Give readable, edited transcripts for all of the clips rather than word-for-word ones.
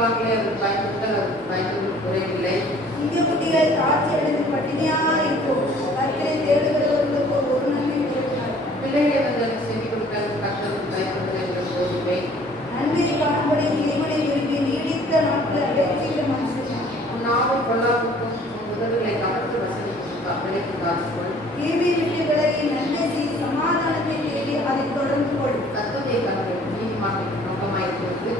காலவாங்களே அவருக்கு பயன்படுத்தல் அவருக்கு பயன்படுத்த குறைவில்லை. சிங்கக்குட்டிகள் தாழ்ச்சி அடைந்து பட்டினியாக இருக்கும். கர்த்தரை தேடுகிறவர்களுக்கு ஒரு நன்மை கொடுக்கிறார். பிள்ளைகள் செவி கொடுக்க கர்த்தருக்கு பயன்படுத்தல் என்ற போதுமை. நன்மையை காணும்படி இறைவனை விரும்பி நீடித்த நாட்கள் அடைக்கிற மனுஷன். நாவல் கொள்ளாமற்கும் உதவிகளை கவர்ந்து வசதிக்கும் விலைக்கு காத்துக்கொள். தீமை விட்டு விலகி நன்மை செய்து சமாதானத்தை தேடி அதை தொடர்ந்து கொள். கர்த்தருடைய கண்கள் நீதிமான்களுக்கு நோக்கமாயிருக்கிறது.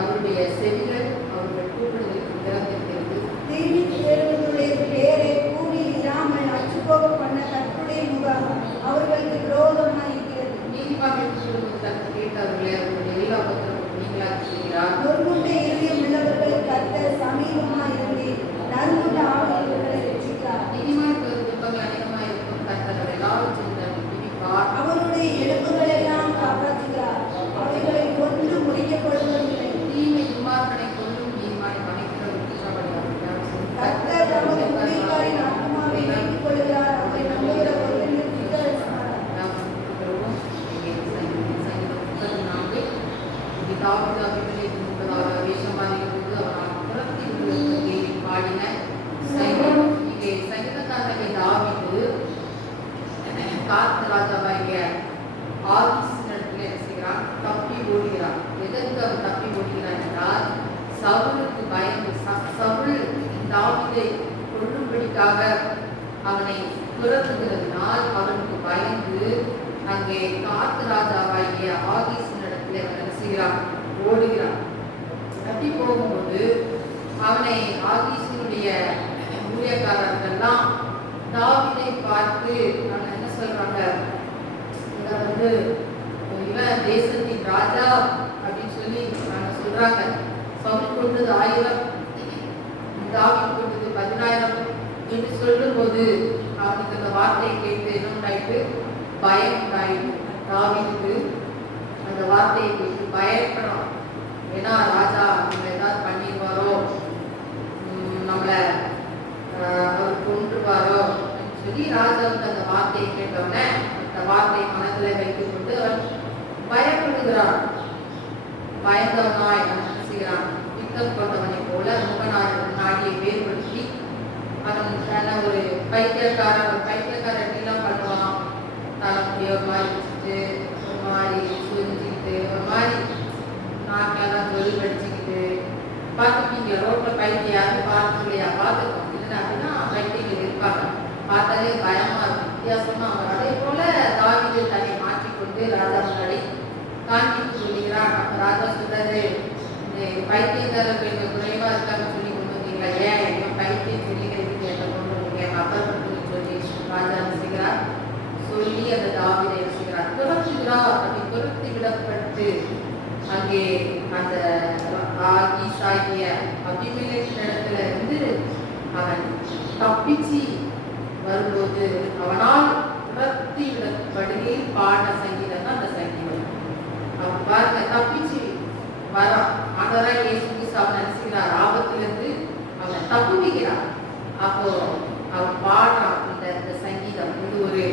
அவருடைய செவிகள் அவர்கள் கூப்பிடுவதற்கு திறந்திருக்கிறது. தீமை தேடுவதுடைய பேரை பூமியில் இராமல் அச்சுப்போக பண்ண கர்த்தருடைய முகம் அவர்களுக்கு விரோதமாக இருக்கிறது. நீதிமான்களுக்கு சொல்லுவது கர்த்தர் கேட்டவர்களே அவர்களுடைய எல்லா உபத்திரமும் நீங்களாக செய்கிறார். நொறுங்குண்ட இருதயம் உள்ளவர்களுக்கு கர்த்தர் சமீபமாக இருந்து நறுங்குண்ட ஆவியவர்களை ரட்சிக்கிறார். நீதிமானுக்கு துன்பங்கள் அதிகமாக இருக்கும். கர்த்தர் எல்லாவற்றையும் பிடிப்பார். அவருடைய எலும்புகள் எல்லாம் காப்பாற்றுகிறார். அவைகளை ஒன்று முறிக்கப்படுவதில்லை. தீமை துன்மார்க்கனை கொல்லும். நீதிமானை மன்னிக்கிறவர் குற்றவாளியாகிறார். கர்த்தர் தமது ஊழியக்காரின் ஆத்துமாவை மீட்டுக் கொள்கிறார். அவரை நம்புகிற ஒருவனுக்கு விசுவாசமானார். தப்பி ஓடுகிறான். எதற்கு அவன் தப்பி ஓடுகிறான் என்றால் சவுலுக்கு பயந்து சவுல் தாவீதை கொல்லும்படிக்காக அவனை துரத்துகிறதுனால் அவனுக்கு பயந்து அங்கே காத்து ராஜாவாகிய ஆகீசினிடத்தில் அவன் என்ன செய்கிறான்? ஓடுகிறான். தப்பி போகும்போது அவனை ஆகீசினுடைய ஊழியக்காரர்கள்லாம் தாவீதை பார்த்து அவன் என்ன சொல்றாங்க? இவன் தேசத்தின் ராஜா அப்படின்னு சொல்லி நாங்க சொல்றாங்க. சவுல் கொண்டது 1000, தாவீது கொண்டது 10000 என்று சொல்லும் போது அவனுக்கு அந்த வார்த்தையை கேட்டு என்ன உண்டாயிட்டு? பயம் உண்டாயிட்டு. தாவீதுக்கு அந்த வார்த்தையை கேட்டு பயப்படும். ஏன்னா ராஜா நம்மளை ஏதாவது பண்ணிடுவாரோ, நம்மளை அவர் கொண்டுருவாரோ அப்படின்னு சொல்லி ராஜாவுக்கு அந்த வார்த்தையை கேட்டவுடனே அந்த வார்த்தையை மனதில் வைத்துக் கொண்டு அவன் பயப்படுகிறான். பயந்தவனாய் என்ன செய்கிறான்? யுத்தம் கொண்டவனை போல நாடியை வேறுபடுத்தி அவன் ஒரு பைத்தியக்காரன் எல்லாம் பண்ணுவான். தலைமுடிய ஒரு மாதிரி வச்சுட்டு, ஒரு மாதிரி சுரிஞ்சிக்கிட்டு, ஒரு மாதிரி நாக்கெல்லாம் ஜொலி படிச்சுக்கிட்டு பார்த்துப்பீங்க. ரோட்ல பைத்தியம் யாரும் பார்த்து இல்லையா? பார்த்துருக்கோம். இல்லை அப்படின்னா பைத்தியங்கள் இருப்பாங்க. பார்த்தாலே பயமா இருக்கும். வித்தியாசமா அவங்க அதே போல தாவீது தன்னை மாற்றிக்கொண்டு ராஜா முன்னாடி காண்பித்து சொல்லுகிறான். அப்ப ராஜா சொல்றாரு, பைத்தியக்காரர்கள் கொஞ்சம் குறைவா இருக்கான்னு சொல்லி கொண்டு வந்தீங்களா? ஏன் என்ன பைத்தியம் சொல்லிக்கிறதுக்கு என்ன கொண்டு வந்தீங்க? அப்புறம் சொல்லி ராஜா செய்கிறார். சொல்லி அந்த தாவீதை செய்கிறார், துரத்துகிறார். அப்படி துரத்தி விடப்பட்டு அங்கே அந்த ஆகிய அபிமெலேக்கின் இடத்துல இருந்து அவன் தப்பிச்சு வரும்போது அவனால் துரத்தி விடப்படுகையில் பாடின சங்கீதம் தான் அந்த சங்கீதம். அவன் பாருங்க, தப்பிச்சு வரான். ஆண்டவராக இயேசு கிறிஸ்து அவன் நினைச்சுக்கிறார், ஆபத்திலிருந்து அவனை தப்புவிக்கிறான். அப்போ அவன் பாடுறான். இந்த சங்கீதம் இது ஒரு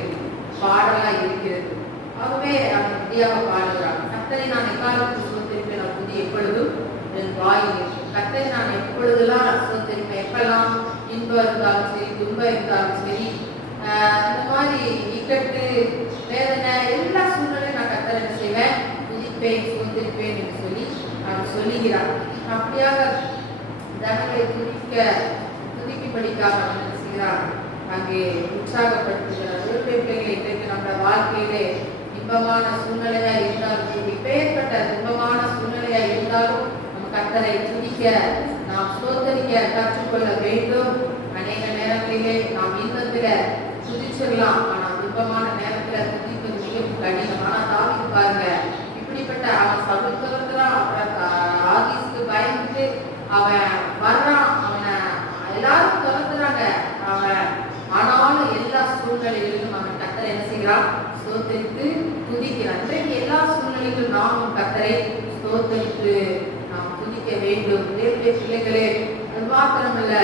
பாடலா இருக்கிறது. ஆகவே அவன் முடியாம பாடுகிறான். கர்த்தரை நான் எக்காலத்தில் சோதரிப்பேன், நான் புதி எப்பொழுதும் என் வாயில் இருக்கும். கர்த்தரை நான் எப்பொழுதெல்லாம் சோதரிப்பேன். எப்பெல்லாம் இன்பம் இருந்தாலும் சரி, துன்பம் இருந்தாலும் சரி, இந்த மாதிரி இக்கட்டு வேதனை எல்லா சூழ்நிலையும் நான் கர்த்தரை என்ன செய்வேன்? புதிப்பேன், சோதரிப்பேன் என்று சொல்லி அவன் சொல்லுகிறான். அப்படியாக ஜனங்களை துதிக்கும்படிக்காக அவன் என்ன செய்கிறான்? அங்கே உற்சாகப்படுத்துகிறார். பிள்ளைகளை இன்றைக்கு நம்ம வாழ்க்கையிலே இன்பமான சூழ்நிலையா இருந்தாலும், இப்பேற்பட்ட துன்பமான சூழ்நிலையா இருந்தாலும் நம்ம கர்த்தரை துதிக்க, நாம் சோதரிக்க கற்றுக்கொள்ள வேண்டும். அநேக நேரங்களிலே நாம் இன்பத்துல துதிச்சிடலாம், ஆனால் துன்பமான நேரத்துல துதிப்பது மிகவும் கடினம். ஆனா தாவீது பாருங்க, இப்படிப்பட்ட அவன் சவுலுக்குறான், அப்புறம் ஆகீஸ்க்கு பயந்துட்டு அவன் வர்றான். அவனை எல்லாரும் துரத்துறாங்க. அவன் ஆனாலும் எல்லா சூழ்நிலைகளிலும் அவன் கர்த்தரை என்ன செய்கிறான்? ஸ்தோத்தரித்து துதிக்கிறான். இன்றைக்கு எல்லா சூழ்நிலைகளும் நாமும் கர்த்தரை ஸ்தோத்தரித்து நாம் துதிக்க வேண்டும். தேவனுடைய பிள்ளைகளே, அது மாத்திரமல்ல,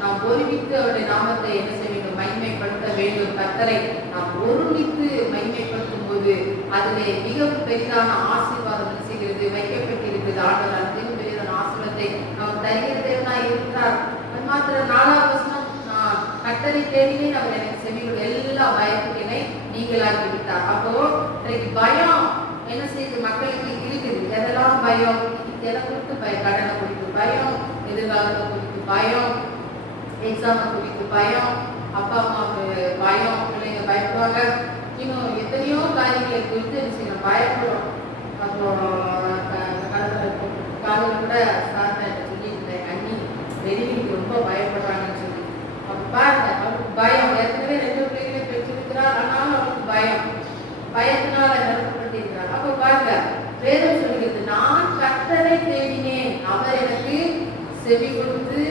நாம் ஒருமித்து அவருடைய நாமத்தை என்ன செய்ய வேண்டும்? மகிமைப்படுத்த வேண்டும். கர்த்தரை நாம் ஒருமித்து மகிமைப்படுத்தும் போது அதிலே மிகவும் பெரிதான ஆசீர்வாதம் என்ன செய்கிறது? வைக்கப்பட்டிருக்கிறது. ஆண்டவர் அதிலும் பெரிதான ஆசீர்வாதம் கர்த்தரை தேடினேன், அவர் எனக்கு செவிகள் எல்லா பயத்துக்கு என்னை நீங்களாக்கி விட்டார். அப்போ இன்னைக்கு பயம் என்ன செய்யுது? மக்களுக்கு இருக்குது. எதெல்லாம் பயம்? எதை குறித்து பயம்? கடனை குறித்து பயம், எதிர்காலத்தை குறித்து பயம், எக்ஸாமை குறித்து பயம், அப்பா அம்மாவுக்கு பயம், பிள்ளைங்க பயப்படுவாங்க, இன்னும் எத்தனையோ காரியங்களை குறித்து என்ன செய்யணும்? பயப்படுறோம். அப்புறம் காலையில் கூட சார் சொல்லிட்டு இருந்தேன், அண்ணி வெளியிட்டு ரொம்ப பயப்படுறாங்கன்னு சொல்லி. அப்போ பாருங்க, அவருக்கு பயம். ஏற்கனவே 2 பிள்ளைகளை பெற்றிருக்கிறார், ஆனாலும் அவருக்கு பயம், பயத்தினால நிரப்பப்பட்டிருக்கிறார். அப்போ பாருங்க, வேதம் சொல்கிறது, நான் கர்த்தரை தேடினேன், அவர் எனக்கு செவி கொடுத்து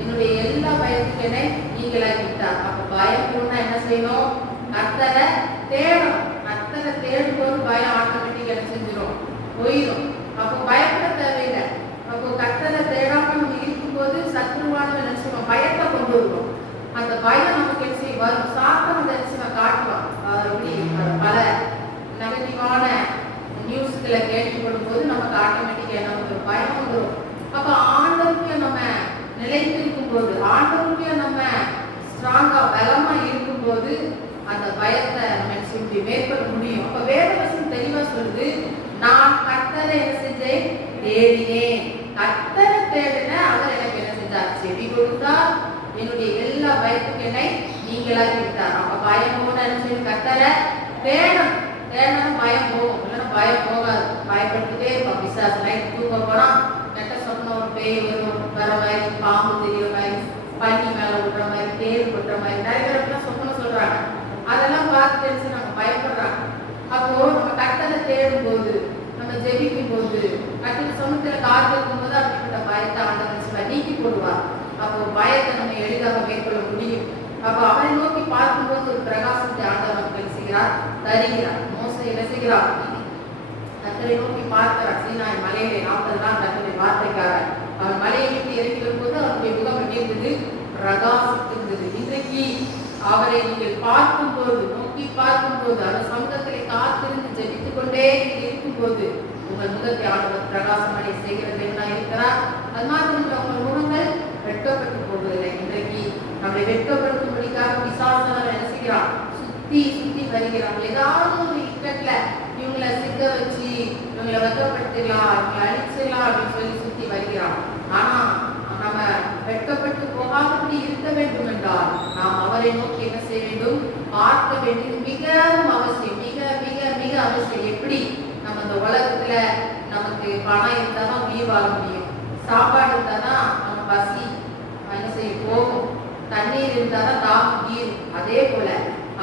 என்னுடைய எல்லா பயத்துக்கு என்னை நீங்களாக்கி விட்டார். அப்போ பயம் போனா என்ன செய்யணும்? கர்த்தரை தேடணும். கர்த்தரை தேடும் போது பயம் ஆட்டோமேட்டிக் என்ன செஞ்சிடும்? போயிடும். அப்போ பயப்பட தேவையில்லை. அப்போ கர்த்தரை தேடாம நம்ம இருக்கும்போது சத்ருவானவன் என்ன செய்வோம்? பயத்தை கொண்டு வருவோம். அந்த பயம் நமக்கு என்ன செய்யும்? வரும். சாத்தம் அந்த என்ன செய்வோம்? காட்டுவான். இப்படி பல நெகட்டிவான நியூஸ்களை கேட்டுக்கொள்ளும் போது நமக்கு ஆட்டோமேட்டிக்காக என்ன வந்துடும்? பயம் வந்துடும். அப்போ ஆண்டவருக்குள்ள நம்ம நிலைத்து இருக்கும்போது, ஆண்டவருக்குள்ள நம்ம ஸ்ட்ராங்கா பலமா இருக்கும்போது அந்த பயத்தை நம்ம சொல்லி மேற்கொள்ள முடியும். அப்போ வேதவசனம் தெளிவா சொல்லுது, நான் கர்த்தரை என்ன செஞ்சேன்? தேடினேன். கர்த்தரை தேடின, அவர் எனக்கு என்ன செஞ்சார்? செவி கொடுத்தார். என்னுடைய எல்லா பயத்துக்கு என்னை நீங்களாக்கி விட்டார். அப்ப பயம் போன என்ன செய்யும்? கர்த்தரை தேடணும். தேடணும், பயம் போகும். இல்லைன்னா பயம் போகாது. பயப்பட்டுட்டே இருப்போம். பிசாசு நைட் தூங்க போனா நெட்ட சொன்ன ஒரு பேய் வர மாதிரி, பாம்பு தெரியற மாதிரி, பனி மேல விடுற மாதிரி, தேர் கொட்டுற மாதிரி நிறைய பேர் சொப்பனம் சொல்றாங்க. அதெல்லாம் பார்த்து தெரிஞ்சு நம்ம பயப்படுறாங்க. அப்போ நம்ம கர்த்தரை தேடும் போது, நம்ம ஜெபிக்கும் போது, கர்த்தர் சமூகத்துல காத்திருக்கும் போது அப்படிப்பட்ட பயத்தை ஆண்டவர் நீக்கி போடுவார். அப்போ பயத்தை நம்ம எளிதாக மேற்கொள்ள முடியும். அப்போ அவரை நோக்கி பார்க்கும்போது ஒரு பிரகாசத்தை ஆண்டவர் செய்கிறார், தருகிறார். மோசே என்ன செய்கிறார்? கர்த்தரை நோக்கி பார்க்கிறார். சீனாய் மலையிலே 40 நாள் கர்த்தருடைய வார்த்தைக்காக அவர் மலையை விட்டு இறங்கி வரும்போது அவருடைய முகம் எப்படி இருந்தது? பிரகாசித்திருந்தது. இன்றைக்கு அவரை நீங்கள் பார்க்கும்போது, நோக்கி பார்க்கும்போது, அவர் சமூகத்திலே காத்திருந்து ஜெபித்துக் கொண்டே இருக்கும்போது உங்கள் முகத்தை ஆண்டவர் பிரகாசமடைய செய்கிற தேவனா இருக்கிறார். அது மாத்திரம் உங்கள் முகங்கள் வெட்கப்பட்டு போவதில்லை. இன்றைக்கு நம்மை வெட்கப்படுத்தும்படிக்காக பிசாசு என்ன செய்கிறான்? சுத்தி வருகிறான். ஏதாவது ஒரு இக்கட்ல இவங்களை சிக்க வச்சு இவங்களை வெட்கப்படுத்திடலாம், இவங்களை அழிச்சிடலாம் அப்படின்னு சுத்தி வருகிறான். ஆனா நம்ம வெட்கப்பட்டு போகாதபடி இருக்க வேண்டும் என்றால் நாம் அவரை நோக்கி என்ன செய்ய வேண்டும்? பார்க்க வேண்டியது மிகவும் அவசியம். மிக மிக மிக அவசியம். எப்படி நம்ம இந்த உலகத்துல நமக்கு பணம் இருந்தாதான் உயிர் வாழ முடியும், சாப்பாடு இருந்தாதான் நம்ம பசி என்ன செய்ய போகும், தண்ணீர் இருந்தாதான் தாகம் தீரும். அதே போல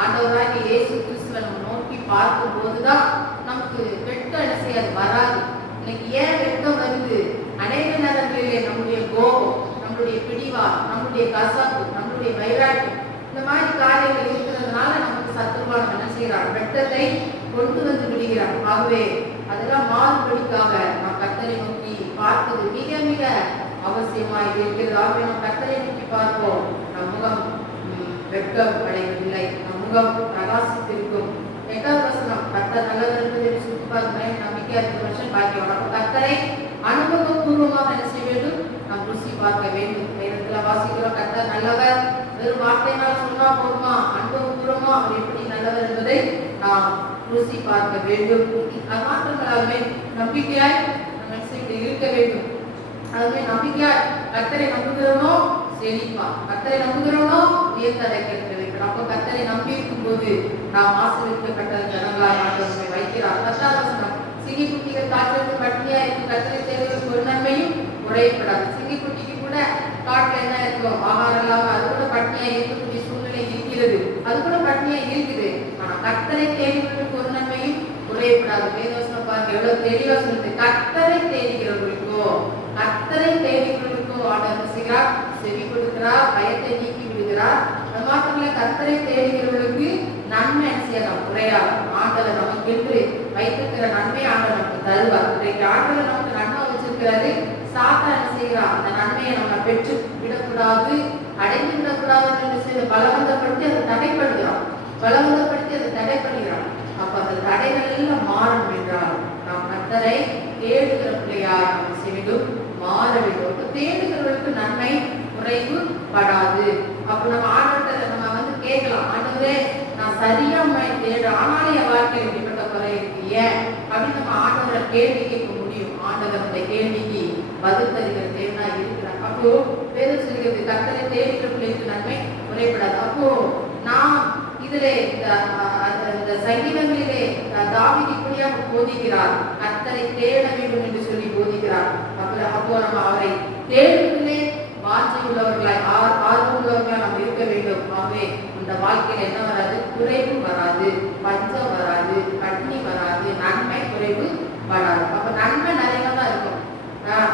ஆண்டவராகிய இயேசு கிறிஸ்துவை நம்ம நோக்கி பார்க்கும் போதுதான் நமக்கு வெட்கம் என்ன செய்யாது? வராது. இன்னைக்கு ஏன் வெட்கம் வருது? அநேக நேரங்களிலே நம்முடைய கோபம், நம்மளுடைய பிடிவா, நம்முடைய கசப்பு, நம்மளுடைய வைராக்கியம், இந்த மாதிரி காரியங்கள் இருக்கிறதுனால நமக்கு சத்துருவானம் என்ன செய்கிறார்? வெட்கத்தை கொண்டு வந்து விடுகிறார். ஆகவே அதெல்லாம் மாறுபடிக்காக நாம் கர்த்தரை நோக்கி பார்ப்பது மிக மிக அவசியமாக இருக்கிறது. ஆகவே நாம் கர்த்தரை நோக்கி பார்ப்போம். நம் முகம் வெட்கம் அடைவதில்லை, நம் முகம் பிரகாசித்திருக்கும். 8வது வசனம், கர்த்தர் நல்லவர் என்பதை சுற்றி பார்க்கிறேன், நம்பிக்கையா இருக்கிற வருஷம் பாக்கியம். அப்போ கர்த்தரை அனுபவபூர்வமாக என்ன செய்ய வேண்டும்? நாம் ருசி பார்க்க வேண்டும். வேதத்துல வாசிக்கிறோம், கர்த்தர் நல்லவர். வெறும் வார்த்தையினால் சொன்னா போதுமா? அனுபவபூர்வமா அவர் எப்படி நல்லவர் என்பதை நாம் ருசி பார்க்க வேண்டும். அது மாத்திரமல்லாமே நம்பிக்கையாய் நம்ம செய்து இருக்க வேண்டும். அதுவே நம்பிக்கையாய் கர்த்தரை நம்புகிறவனோ செழிப்பான், கர்த்தரை நம்புகிறவனோ உயர்த்தடைக்க வேண்டும். அப்போ கர்த்தரை நம்பி இருக்கும் போது நாம் ஆசீர்வதிக்கப்பட்ட ஜனங்களாக ஆண்டவர் வைக்கிறார். 10வது வசனம், சிங்கிக்குட்டிகள் காட்டிற்கு பட்டினியா இருக்கும், கர்த்தரை தேவைகளுக்கு ஒரு நன்மையும் குறையப்படாது. சிங்கிக்குட்டிக்கு கூட காட்டுல என்ன இருக்கும்? ஆகாரம் இல்லாம அது கூட பட்டினியா இருக்கக்கூடிய சூழ்நிலை இருக்கிறது, அது கூட பட்டினியா இருக்குது. ஆனா கர்த்தரை தேடிகளுக்கு ஒரு நன்மையும் குறையப்படாது. வேதவசனம் பாருங்க எவ்வளவு தெளிவா சொல்லுது. கர்த்தரை தேடுகிறவர்களுக்கோ, கர்த்தரை தேடுகிறவர்களுக்கோ ஆண்டவர் செய்கிறார், செவி கொடுக்கிறார், பயத்தை நீக்கி விடுகிறார். அது மாத்திரமல்ல, கர்த்தரை தேடுகிறவர்களுக்கு நன்மை என்ன செய்யலாம்? குறையாது. ஆண்டவர் நமக்கு என்று வைத்திருக்கிற நன்மை ஆண்டவர் நமக்கு தருவார். இன்றைக்கு ஆண்டவர் நமக்கு நன்மை வச்சிருக்கிறாரு. சாத்தா என்ன செய்கிறார்? அந்த நன்மையை நம்ம பெற்று விடக்கூடாது, அடைந்து விடக்கூடாது என்று செய்த பலவந்தப்படுத்தி அதை தடைப்படுகிறான், பலவந்தப்படுத்தி அதை தடைப்படுகிறான். அப்ப அந்த தடைகள் எல்லாம் மாறும் என்றால் நாம் கர்த்தரை தேடுகிற பிள்ளையார் நம்ம செய்தும் மாற வேண்டும். தேடுகிறவர்களுக்கு நன்மை குறைவு படாது. அப்ப நம்ம ஆண்டவரை கேட்கலாம், ஆண்டவரே நான் சரியா உண்மை தேடுறேன், ஆனாலும் என் வாழ்க்கையில் இப்படிப்பட்ட குறை இருக்கு ஏன் அப்படின்னு நம்ம ஆண்டவரை கேள்வி கேட்க முடியும். ஆண்டவர் அந்த கேள்விக்கு பதில் தருகிற தேவனா இருக்கிறார். அப்போ வேதம் சொல்கிறது கர்த்தரை தேடுகிற பிள்ளைக்கு நன்மை குறைபடாது. அப்போ நான் இதுல இந்த சங்கீதங்களிலே தாவீது இப்படியாக போதிக்கிறார், கர்த்தரை தேட வேண்டும் என்று சொல்லி போதிக்கிறார். அப்போ நம்ம அவரை தேடுவதிலே வாஞ்சை உள்ளவர்களாய் ஆர்வம் உள்ளவர்களாய் நாம் இருக்க வேண்டும். ஆகவே இந்த வாழ்க்கையில என்ன வராது? குறைவு வராது, பஞ்சம் வராது, கண்ணி வராது, நன்மை குறைவு வராது. அப்ப நன்மை நிறைய தான் இருக்கும்.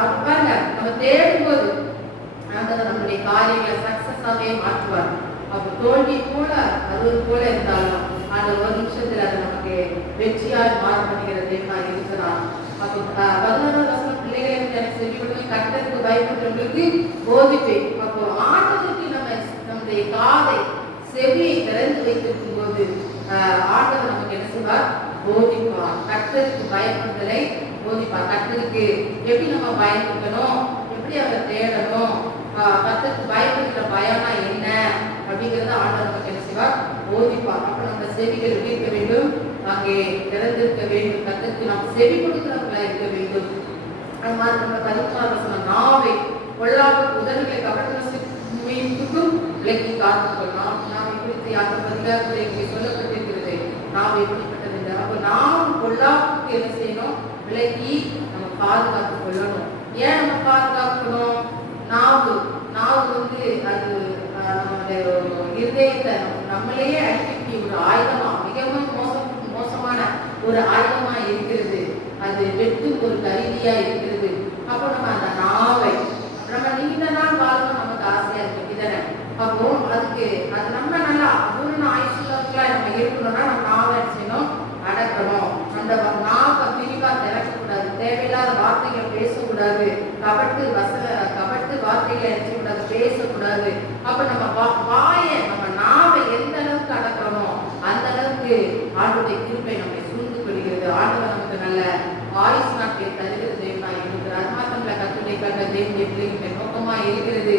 அப்ப பாருங்க, நம்ம தேடும் போது நம்முடைய காரியங்களை சக்சஸாவே மாற்றுவார். அப்ப தோல்வி போல அறுபது போல இருந்தாலும் அந்த ஒரு நிமிஷத்துல அது நமக்கு வெற்றியால் மாறப்படுகிற தேவனா இருக்கிறார். அப்போ 11 வருஷம் பிள்ளைகளை எனக்கு செவிப்படுத்தி கர்த்தருக்கு பயப்படுறவங்களுக்கு போதிப்பேன். அப்போ ஆண்டவருக்கு நம்முடைய காதை செவியை திறந்து வைத்திருக்கும் போது ஆண்டவர் நமக்கு என்ன செய்வார்? போதிப்பார். கர்த்தருக்கு பயப்படுதலை போதிப்பார். கர்த்தருக்கு எப்படி நம்ம பயன்படுத்தணும், எப்படி அவரை தேடணும், கர்த்தருக்கு பயப்படுகிற பயம்னா என்ன அப்படிங்கிறத ஆண்டவர் நமக்கு என்ன செய்வார்? போதிப்பார். அப்ப நம்ம செவிகள் இருக்க வேண்டும், அங்கே திறந்திருக்க வேண்டும், கர்த்தருக்கு நாம் செவி கொடுக்கிறவர்களா இருக்க வேண்டும். அது மாதிரி நம்ம 16 வசனம், நாவை பொல்லாப்புக்கு உதடுகளை கபடத்துக்கும் விலக்கி காத்துக்கொள்ளலாம். நாவை குறித்து யாரும் பதிலாக இங்கே சொல்லப்பட்டிருக்கிறது. நாவை எப்படிப்பட்டது இல்லை. அப்போ நாம் பொல்லாப்புக்கு என்ன செய்யணும்? விலக்கி நம்ம பாதுகாத்துக் கொள்ளணும். ஏன் நம்ம பாதுகாக்கணும்? நாவு அது நம்மளுடைய இருதயத்தை நம்மளையே அழிக்கக்கூடிய ஒரு ஆயுதமா, மிகவும் மோசமான ஒரு ஆயுதமா இருக்கிறது. அது வெட்டும் ஒரு கருவியா இருக்கிறது. அப்போ நம்ம அந்த நாவை நம்ம நீண்ட நாள் வாழணும் நமக்கு ஆசையா இருக்கு இதனை. அப்போ அதுக்கு அது நம்ம நல்லா பூர்ண ஆயுஷ்களா நம்ம இருக்கணும்னா நம்ம நாவை செய்யணும், அடக்கணும். அந்த நாவை பிரிவா திறக்கக்கூடாது, தேவையில்லாத வார்த்தைகளை பேசக்கூடாது, கபட்டு வார்த்தைகளை அடிக்கக்கூடாது, பேசக்கூடாது. அப்ப நம்ம வாயை நம்ம நாவை எந்த அளவுக்கு அடக்கிறோமோ அந்த அளவுக்கு ஆண்டவருடைய கிருபை நம்மை சூழ்ந்து கொள்கிறது. ஆண்டவர் நமக்கு நல்ல ஆயுஷ் நாட்களை தருகிற தேவனா இருக்கிறார். மாத்திரமல்ல கர்த்தருடைய கட்ட தேவனுடைய பிள்ளைகளுடைய நோக்கமா இருக்கிறது.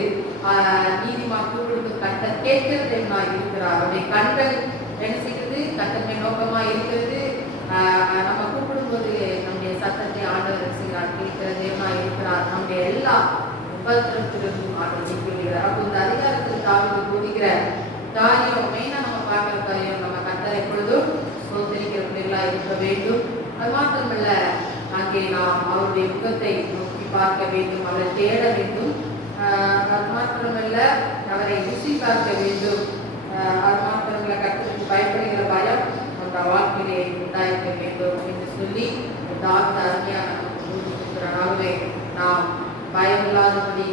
நீதிமான் கூப்பிடுவது கட்ட கேட்கிற தேவனா இருக்கிறார். அவருடைய கண்கள் என்ன செய்கிறது? கர்த்தருடைய நோக்கமா இருக்கிறது. நம்ம கூப்பிடும்போது நம்முடைய சத்தத்தை ஆண்டவர் செய்கிறார், கேட்கிற தேவனா இருக்கிறார். நம்முடைய எல்லா உபத்திரத்திலிருந்தும் ஆண்டவர் நீக்கிவிடுகிறார். அப்போ இந்த அதிகாரத்தில் தாவீது போதிக்கிற காரியம் மெயினா நம்ம பார்க்கிற காரியம், நம்ம கர்த்தரை எப்பொழுதும் சோதரிக்கிற பிள்ளைகளா இருக்க வேண்டும். அது மாத்திரமல்ல, அங்கே நாம் அவருடைய முகத்தை நோக்கி பார்க்க வேண்டும், அவரை தேட வேண்டும். அது மாத்திரமல்ல, அவரை ருசி பார்க்க வேண்டும். அது மாத்திரமல்ல, கர்த்தருக்கு பயப்படுகிற பயம் நம்ம வாழ்க்கையிலே உண்டாயிருக்க வேண்டும் என்று சொல்லி தாவீது அருமையாக ஆகவே நாம் பயமில்லாதபடி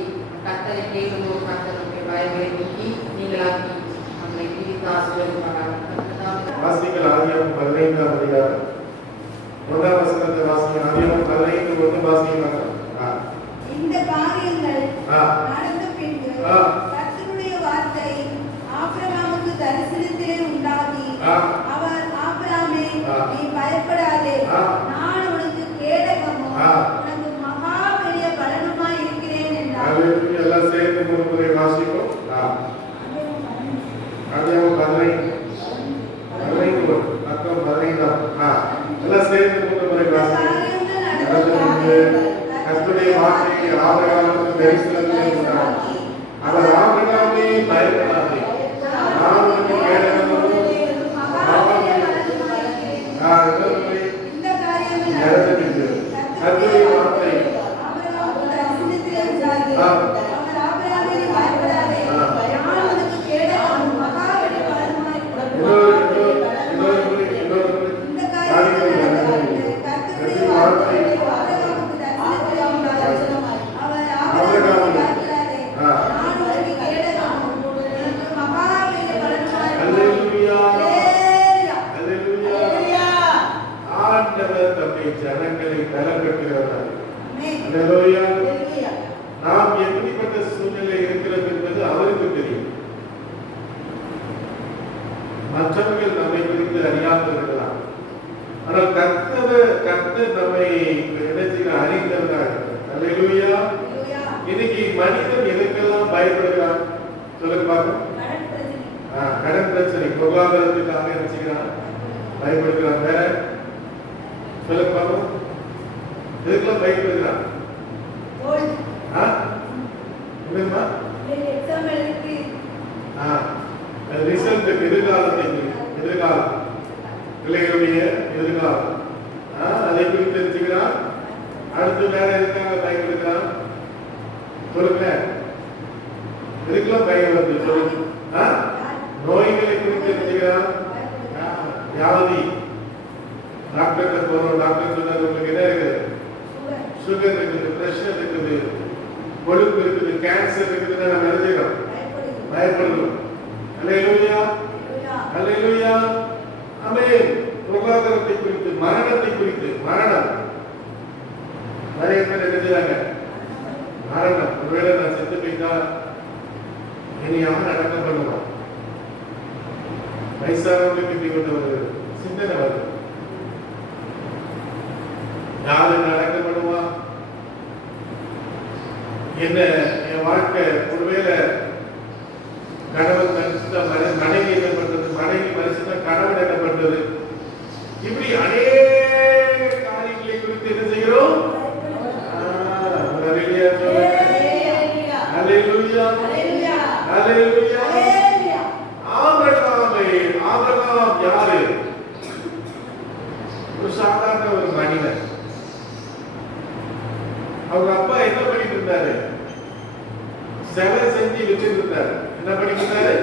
கர்த்தரை தேடுவோம். கர்த்தர் நம்முடைய பயங்களை நோக்கி நீங்களாக்கி நம்மை பிரித்து ஆசீர்வதிப்பாராக. வாசிங்கள் ஆதியாகமம் 15ஆம் அதிகாரம் 1ஆம் வசனத்தை வாசிங்க. ஆதியாகமம் 15:1 வாசிங்க. இந்த காரியங்கள் நடந்த பின்பு கர்த்தருடைய வார்த்தை ஆபிரகாமுக்கு தரிசனத்திலே உண்டாகி, அவர் ஆபிரகாமே, நீ பயப்படாதே, நான் உனக்கு கேடகமும் உனக்கு மகா பெரிய பலனுமாய் இருக்கிறேன் என்றார். எல்லாம் சேர்ந்து ஒரு முறை வாசிப்போம். ஆதியாகமம் 15 அக்கம் 15 எல்லாம் சேர்ந்து ஒரு முறை வாசிப்போம். கர்த்தருடைய வார்த்தை ஆபிரகாமுக்கு தரிசனத்திலே உண்டாகி, அவர் ஆபிரகாமே பயப்படாதே, நான் உனக்கு கேடகமும் கர்த்தருடைய வார்த்தை ஜனங்களை பலப்படுத்துகிறார். நாம் எப்படிப்பட்ட சூழ்நிலை இருக்கிறது என்பது அவருக்கு தெரியும். மற்றவர்கள் நம்மை குறித்து அறியாமல் இருக்கலாம். ஆனால் கர்த்தர் நம்மை இடத்தில் அறிந்தவராக. அல்லேலூயா. இன்னைக்கு மனிதன் எதுக்கெல்லாம் பயப்படுகிறான் சொல்லுங்க பார்ப்போம். கடன் பிரச்சனை, பொருளாதாரத்துக்காக என்ன செய்யறான்? பயப்படுகிறான். வேற சொல்லுங்க பாப்போம். எதுக்கெல்லாம் பயப்படுகிறான்? என்னமா? ரிசல்ட், எதிர்காலத்தை, எதிர்காலம், பிள்ளைகளுடைய எதிர்காலம், அதை குறித்து தெரிஞ்சுக்கிறான். அடுத்து வேற எதுக்காக பயப்படுகிறான்? சொல்லுங்க. எதுக்கெல்லாம் பயம் வருது? சொல்லுங்க. நோய்களை குறித்து தெரிஞ்சுக்கிறான். வியாதி, டாக்டர் போறோம், டாக்டர் சொன்னார் உங்களுக்கு என்ன இருக்குது? சுகர் இருக்குது, பிரஷர் இருக்குது, கொழுப்பு இருக்குது, கேன்சர் இருக்குதுன்னு நம்ம நினைச்சுக்கிறோம், பயப்படுகிறோம். அல்லேலூயா, அல்லேலூயா, ஆமென். பொருளாதாரத்தை குறித்து, மரணத்தை குறித்து, மரணம் நிறைய பேர் என்ன செய்றாங்க? மரணம், ஒருவேளை நான் செத்து போயிட்டா இனி அவன் அடக்கம் பண்ணுவான். வயசானவங்களுக்கு இப்படி கொண்ட ஒரு சிந்தனை வருது. யாரு அடக்கம் பண்ணுவான்? என்ன என் வாழ்க்கை, ஒருவேளை கணவன் மனுஷன் மனைவி என்ன பண்றது, மனைவி மனுஷன் கணவன் என்ன பண்றது, இப்படி அநேக காரியங்களை குறித்து என்ன செய்கிறோம்? ஆபிரகாம் யாரு? ஒரு சாதாரண ஒரு மனிதன். அவங்க அப்பா என்ன பண்ணிட்டு இருந்தாரு? சிலை செஞ்சு வித்துட்டு இருந்தாரு. என்ன பண்ணிட்டு இருந்தாரு?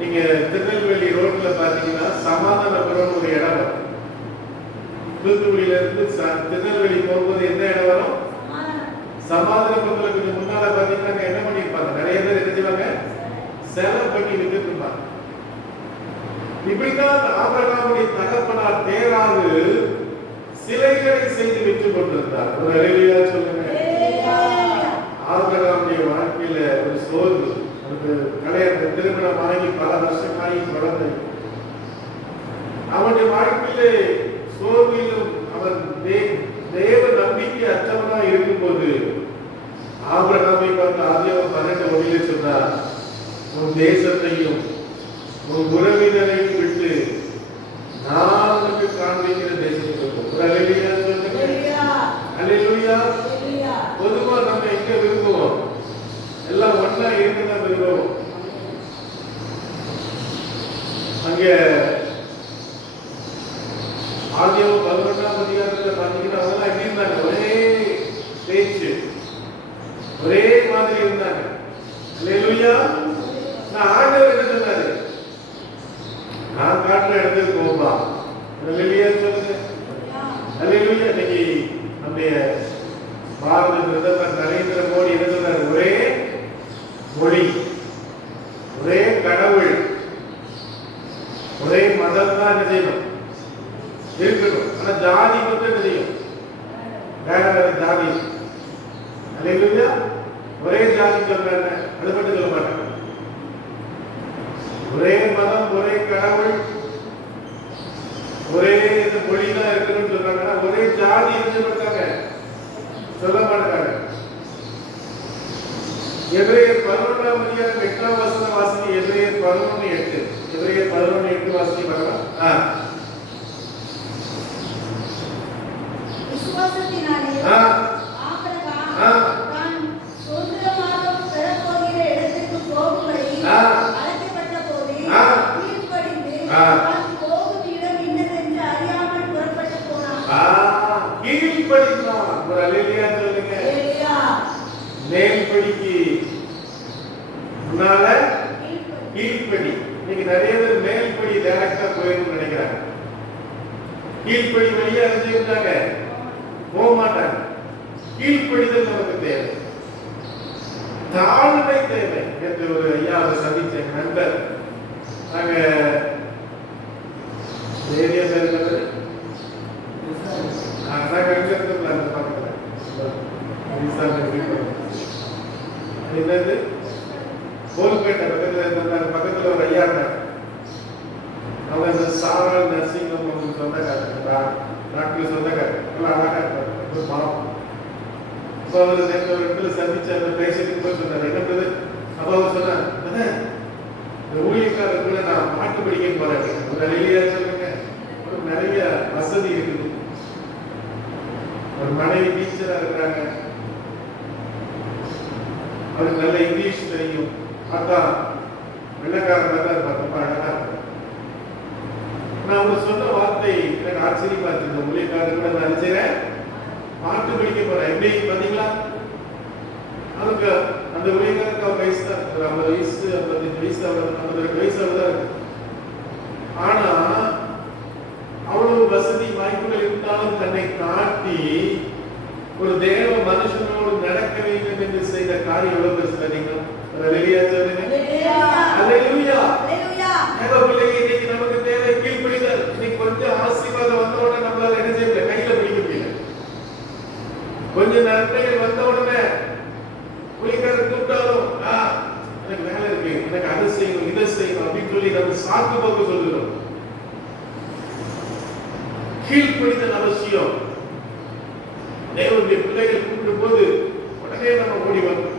நீங்க திருநெல்வேலி ரோட்ல பாத்தீங்கன்னா சமாதானபுரம் ஒரு இடம் வரும். தூத்துக்குடியில இருந்து திருநெல்வேலி போகும்போது எந்த இடம் வரும்? சமாதானபுரத்துல கொஞ்சம் முன்னால பாத்தீங்கன்னா என்ன பண்ணிருப்பாங்க? நிறைய பேர் என்ன செய்வாங்க? சிலை பண்ணி வித்துட்டு இருப்பாங்க. இப்படித்தான் ஆபிரகாமுடைய தகப்பனார் தேராகு சிலைகளை செய்து விற்று கொண்டிருந்தார். ஒரு அல்லேலூயா சொல்லுங்க. ஆபிரகாமுடைய வாழ்க்கையில ஒரு சோர்வு, அவருக்கு கல்யாணம், திருமணம் ஆகி பல வருஷமாகி குழந்தை. அவனுடைய வாழ்க்கையிலே சோர்விலும் அவன் தேவ நம்பிக்கை அற்றவனாக இருக்கும்போது ஆபிரகாமை பார்த்து ஆதியாகமம் 12:1 சொன்னார், உன் தேசத்தையும் உன் உறவினரையும் விட்டு நான் உனக்கு காண்பிக்கிற தேசத்துக்கு போ. அல்லேலூயா சொல்லுங்க. அல்லேலூயா. பொதுவா நம்ம எங்க விரும்புவோம்? எல்லாம் ஒண்ணா இருக்குதான் விரும்புவோம். அங்க ஆதியாகமம் 11ஆம் அதிகாரத்துல பாத்தீங்கன்னா அவங்க எப்படி இருந்தாங்க? ஒரே பேச்சு, ஒரே மாதிரி இருந்தாங்க. அல்லேலூயா. நான் ஆண்டவர் என்ன சொன்னாரு? நான் காட்டுற இடத்துக்கு போப்பா. அல்லேலூயா சொல்லுங்க. அல்லேலூயா. இன்னைக்கு நம்முடைய பாரத பிரதமர் நரேந்திர மோடி என்ன சொன்னார்? ஒரே மொழி, ஒரே கடவுள், ஒரே மதம் தான் என்ன செய்யணும்? இருக்கணும். ஆனா ஜாதி மட்டும் என்ன செய்யும்? வேற வேற ஜாதி. அல்லேலூயா. ஒரே ஜாதி சொல்றாங்க, அது மட்டும் சொல்ல மாட்டாங்க. ஒரே மதம், ஒரே கடவுள், ஒரே மொழி தான் இருக்கணும்னு சொல்றாங்கன்னா ஒரே ஜாதி என்ன பண்றாங்க? சொல்ல மாட்டாங்க. எபிரேயர் 11ஆம் அதிகாரம் 8ஆம் வசனம் வாசிங்க. எபிரேயர் 11:8. எபிரேயர் 11:8 வாசிங்க பாருங்க. விசுவாசத்தினாலே ஆபிரகாம் தான் சொந்தமாக பெறப்போகிற இடத்துக்கு போகும்படி அழைக்கப்பட்ட போது கீழ்ப்படிந்து தான் போகும் இடம் இன்னதென்று அறியாமல் புறப்பட்டு போனான். கீழ்ப்படிந்தான். ஒரு அல்லேலூயா சொல்லுங்க. மேல்படிக்கு முன்னால கீழ்ப்படி. இன்னைக்கு நிறைய பேர் மேல்படி டைரக்டா போயிடும் நினைக்கிறாங்க. கீழ்ப்படி வழியா செஞ்சுட்டாங்க, போக மாட்டாங்க. கீழ்ப்படிதல் நமக்கு தேவை, தாழ்மை தேவை. நேற்று ஒரு ஐயாவை சந்திச்ச நண்பர், நாங்க ஏரியா பேர் நாங்க எங்க இருக்கிறோம் அந்த பக்கத்துல என்னது கோல்பேட்டை பக்கத்துல ஒரு ஐயா இருந்தாங்க. அவங்க இந்த சாரல் நர்சிங் ஹோம் சொந்தக்காரங்க, டாக்டர் சொந்தக்காரங்க, எல்லாம் அழகா இருப்பாங்க, பாவம். இப்போ அவர் நேற்று ஒரு இடத்துல சந்திச்சு அந்த பேஷண்ட்டுக்கு போய் சொன்னார், என்னது? அப்போ அவர் சொன்னார், இந்த ஊழியக்காரர் கூட நான் பாட்டு படிக்க போறேன். ஒரு அலையிலேயே சொல்லுங்க. ஒரு நிறைய வசதி இருக்குது. ஒரு மனைவி டீச்சரா இருக்கிறாங்க. அவருக்கு நல்ல இங்கிலீஷ் தெரியும். பார்த்தா வெள்ளக்காரன் தான் இருப்பார். ரொம்ப அழகா இருப்பார். நான் அவங்க சொன்ன வார்த்தை எனக்கு ஆச்சரியமா இருக்கு. ஊழியக்காரர் கூட நான் நினைச்சேன் பாட்டு படிக்க போறேன். எப்படி பாத்தீங்களா? அவருக்கு அந்த ஊழியக்காரருக்கு அவர் வயசு தான் 50 வயசு 55 வயசு 52 வயசு தான் இருக்கு. ஆனா அவ்வளவு வசதி வாய்ப்புகள் இருந்தாலும் தன்னை காட்டி ஒரு தேவ மனுஷனோடு நடக்க வேண்டும் என்று செய்த காரியம் எவ்வளவு பெருசு தெரியுங்களா? அல்லேலூயா சொல்லுங்க. அல்லேலூயா. இன்னைக்கு நமக்கு தேவை கீழ்ப்படிதல். இன்னைக்கு கொஞ்சம் ஆசீர்வாதம் வந்த உடனே நம்மளால என்ன செய்ய முடியல? கையில பிடிக்க முடியல. கொஞ்சம் நன்மைகள் வந்த உடனே ஊழியக்காரர் கூப்பிட்டாலும் எனக்கு வேலை இருக்கு, எனக்கு அதை செய்யணும் இதை செய்யணும் அப்படின்னு சொல்லி நம்ம சாக்கு போக்கு சொல்லுகிறோம். கீழ்ப்படிதல் அவசியம். தேவனுடைய பிள்ளைகள் கூப்பிடும் போது உடனே நம்ம ஓடி வரணும்.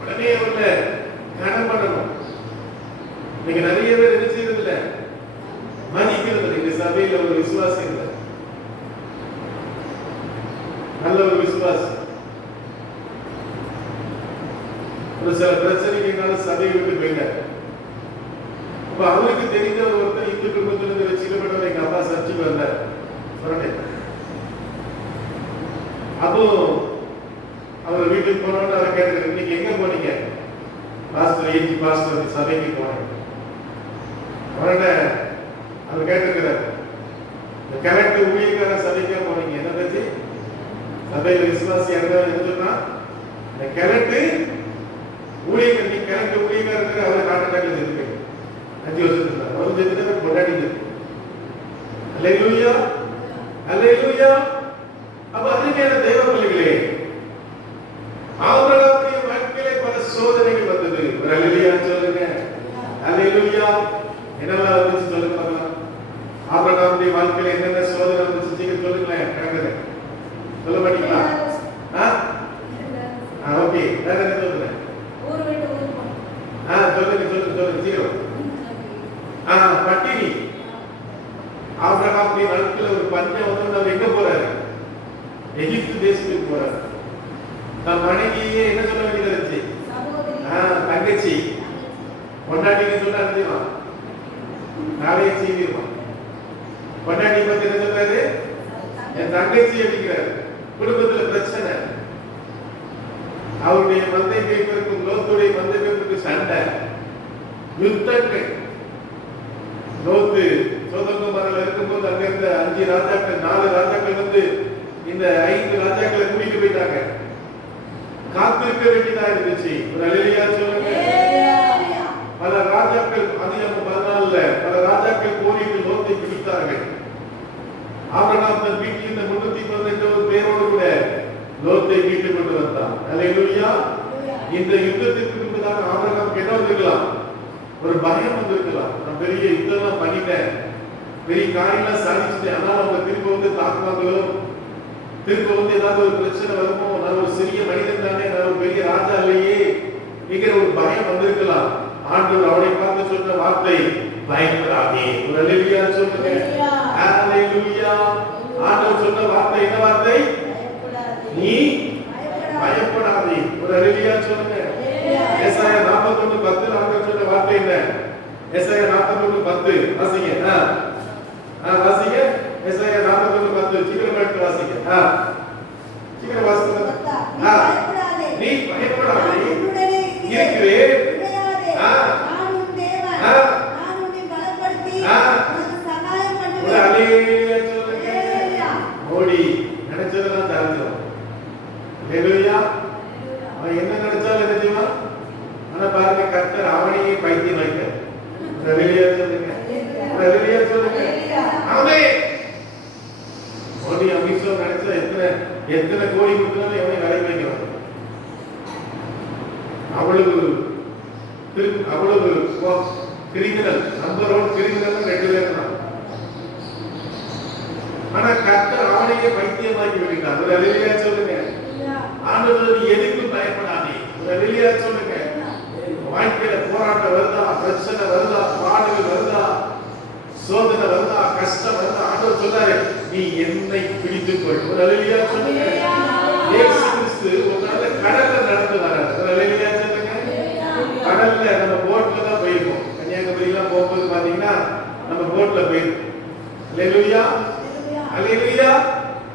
உடனே அவர்களை கனம் பண்ணணும். இன்னைக்கு நிறைய பேர் என்ன செய்யறது இல்ல, மதிக்கிறது. இந்த சபையில ஒரு விசுவாசி இல்லை, நல்ல ஒரு விசுவாசி. ஒரு சில பிரச்சனைகளால சபையை விட்டு போயிட்டார். அப்ப அவருக்கு தெரிந்த ஒருத்தர் இந்து குடும்பத்திலிருந்து ரசிக்கப்பட்டவர் எங்க அப்பா சர்ச்சுக்கு வந்தார். அப்போ அவர் வீட்டுக்கு போனோன்னு அவர் கேட்டாரு, இன்னைக்கு எங்க போனீங்க? பாஸ்டர் ஏஜி பாஸ்டர் சபைக்கு போனேன். அவர்கிட்ட அவர் கேட்டிருக்கிறார், இந்த கரெக்ட் ஊழியக்கார சபைக்கா போனீங்க? என்ன பத்தி சபையில விசுவாசி சொன்னா இந்த கரெக்ட் ஊழியர், நீ கரெக்ட் ஊழியக்காரருக்கு அவர் ஹார்ட் அட்டாக்ல செத்துருக்கீங்க. 5 வருஷத்துல அவர் செத்துட்டு கொண்டாடிங்க. அல்லேலூயா அல்லேலூயா. அப்ப அதுக்கான தெய்வ பிள்ளைகளே, ஆபிரகாமுடைய வாழ்க்கையிலே பல சோதனைகள் வந்தது. ஒரு அல்லேலூயா சொல்லுங்க. அல்லேலூயா. என்னெல்லாம் வந்துச்சு சொல்லுங்க பார்க்கலாம். ஆபிரகாமுடைய வாழ்க்கையில என்னென்ன சோதனை வந்துச்சு சீக்கிரம் சொல்லுங்களேன். கரெக்ட் சொல்ல மாட்டீங்களா? ஓகே, வேற என்ன சொல்லுங்க? சொல்லுங்க சொல்லுங்க சொல்லுங்க சீக்கிரம். பட்டினி. ஆபிரகாமுடைய வாழ்க்கையில ஒரு பஞ்சம் வந்து அவர் எங்க போறாரு? எகிப்து தேசத்துக்கு போறாரு. நான் மனைவியே என்ன சொல்ல வேண்டியது இருந்துச்சு? தங்கச்சி பொண்டாட்டின்னு சொன்னா தெரியுமா? நாளைய செய்திருமா? பொண்டாட்டி பத்தி என்ன சொல்றாரு? என் தங்கச்சி அப்படிங்கிறாரு. குடும்பத்துல பிரச்சனை. அவருடைய மந்தை கைப்பற்றும் லோத்துடைய மந்தை கைப்பற்றும் சண்டை, யுத்தங்கள். லோத்து சோதோமோரால இருக்கும்போது அங்க இருந்த 5 ராஜாக்கள் 4 ராஜாக்கள் வந்து இந்த 5 ராஜாக்களை கூட்டிட்டு போயிட்டாங்க. காத்திருக்க வேண்டியதா இருந்துச்சு. ஒரு அல்லேலூயா சொல்லுங்க. பல ராஜாக்கள் அதிகம் 14 பல ராஜாக்கள் போரிட்டு லோத்தை பிடித்தார்கள். ஆபிரகாம் தன் வீட்டில் இந்த 318 பேரோடு கூட லோத்தை மீட்டு கொண்டு வந்தான். அல்லேலூயா. இந்த யுத்தத்திற்கு முன்பதாக ஆபிரகாமுக்கு என்ன வந்திருக்கலாம்? ஒரு பயம் வந்திருக்கலாம். நான் பெரிய யுத்தம் பண்ணிட்டேன், பெரிய காரியெல்லாம் சாதிச்சுட்டேன், ஆனால் அவங்க திரும்ப வந்து தாக்குவாங்களோ, திரும்ப வந்து ஏதாவது ஒரு பிரச்சனை வருமோ, நான் ஒரு சிறிய மனிதன் தானே, நான் ஒரு பெரிய ராஜா இல்லையே என்கிற ஒரு பயம் வந்திருக்கலாம். ஆண்டவர் அவனை பார்த்து சொன்ன வார்த்தை, பயப்படாதே. ஒரு அல்லேலூயா சொல்லுங்க. அல்லேலூயா. ஆண்டவர் சொன்ன வார்த்தை என்ன வார்த்தை? நீ பயப்படாதே. ஒரு அல்லேலூயா சொல்லுங்க. ஏசாயா 41:10 ஆண்டவர் சொன்ன வார்த்தை என்ன? ஏசாயா 41:10 வாசிங்க. வாசிங்க. ஏசாயா 41:10 சீக்கிரம் எடுத்து வாசிங்க. சீக்கிரம் வாசிங்க. நீ பயப்படாதே, இருக்கிறேன். நான் உன் தேவன், நான் உன்னை பலப்படுத்தி உனக்கு சகாயம் பண்ணுவேன். ஒரு அல்லேலூயா சொல்லுங்க. ஓடி நினைச்சதெல்லாம் தரஞ்சிடும். அல்லேலூயா. அவன் என்ன நினைச்சாலும் என்ன செய்வான்? ஆனா பாருங்க, கர்த்தர் அவனையே பைத்தியம் வைக்க. அல்லேலூயா சொல்லுங்க. அல்லேலூயா சொல்லுங்க. ஆமென். ஓடி அமிஷோ நினைச்சா எத்தனை கோடி கொடுத்தாலும் எவனை வேலை வைக்கிறான். அவ்வளவு கிரிமினல், நம்பர் 1 கிரிமினல் 2 பேர் தான். ஆனா கர்த்தர் அவனையே பைத்தியமாக்கி விட்டார். ஒரு அல்லேலூயா சொல்லுங்க. ஆண்டவர் நீ எதுக்கும் பயப்படாதே. ஒரு அல்லேலூயா சொல்லுங்க. வாழ்க்கையில போராட்டம் வருதா, பிரச்சனை வருதா, பாடுகள் வருதா, சோதனை வருதா, கஷ்டம் வருதா, ஆண்டவர் சொல்றாரு நீ என்னை பிடித்துக்கொள். ஒரு அல்லேலூயா சொல்லுங்க. இயேசு கிறிஸ்து ஒரு நாள் கடல்ல நடந்து வராரு. ஒரு அல்லேலூயா சொல்லுங்க. கடல்ல நம்ம போட்ல தான் போயிருக்கோம். கன்னியாகுமரி எல்லாம் போகும்போது பாத்தீங்கன்னா நம்ம போட்ல போயிருக்கோம். அல்லேலூயா அல்லேலூயா.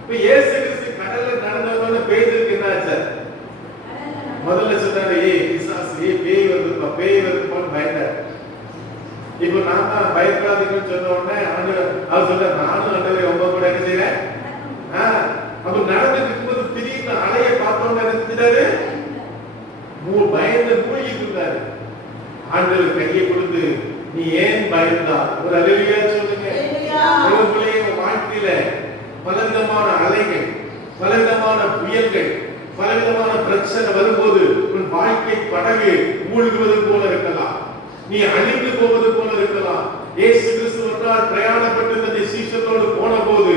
இப்ப இயேசு கிறிஸ்து கடல்ல நடந்தவங்க பேதுருக்கு என்ன ஆச்சு? முதல்ல சொன்னாரு ஏய் பிசாசு, ஏய் பேய் வருதுப்பா, பேய் வருதுப்பான்னு பயந்தார். இப்போ நான் தான் பயப்படாதீங்கன்னு சொன்ன உடனே அவர் சொல்றாரு நானும் ஆண்டவரே உங்க கூட என்ன செய்யறேன். அப்ப நடந்துட்டு இருக்கும்போது திடீர்னு அலைய பார்த்தோன்னு என்ன செஞ்சாரு? பயந்து மூழ்கிட்டு இருந்தாரு. ஆண்டவர் கையை கொடுத்து நீ ஏன் பயந்தா? ஒரு அல்லேலூயா சொல்லுங்க. உங்க வாழ்க்கையில பலவிதமான அலைகள், பலவிதமான புயல்கள், பலவிதமான பிரச்சனை வரும்போது உன் வாழ்க்கை படகு மூழ்குவது போல இருக்கலாம், நீ அழிந்து போவது போல இருக்கலாம். இயேசு கிறிஸ்து ஒரு நாள் பிரயாணப்பட்டு தன்னுடைய சீஷர்களோடு போன போது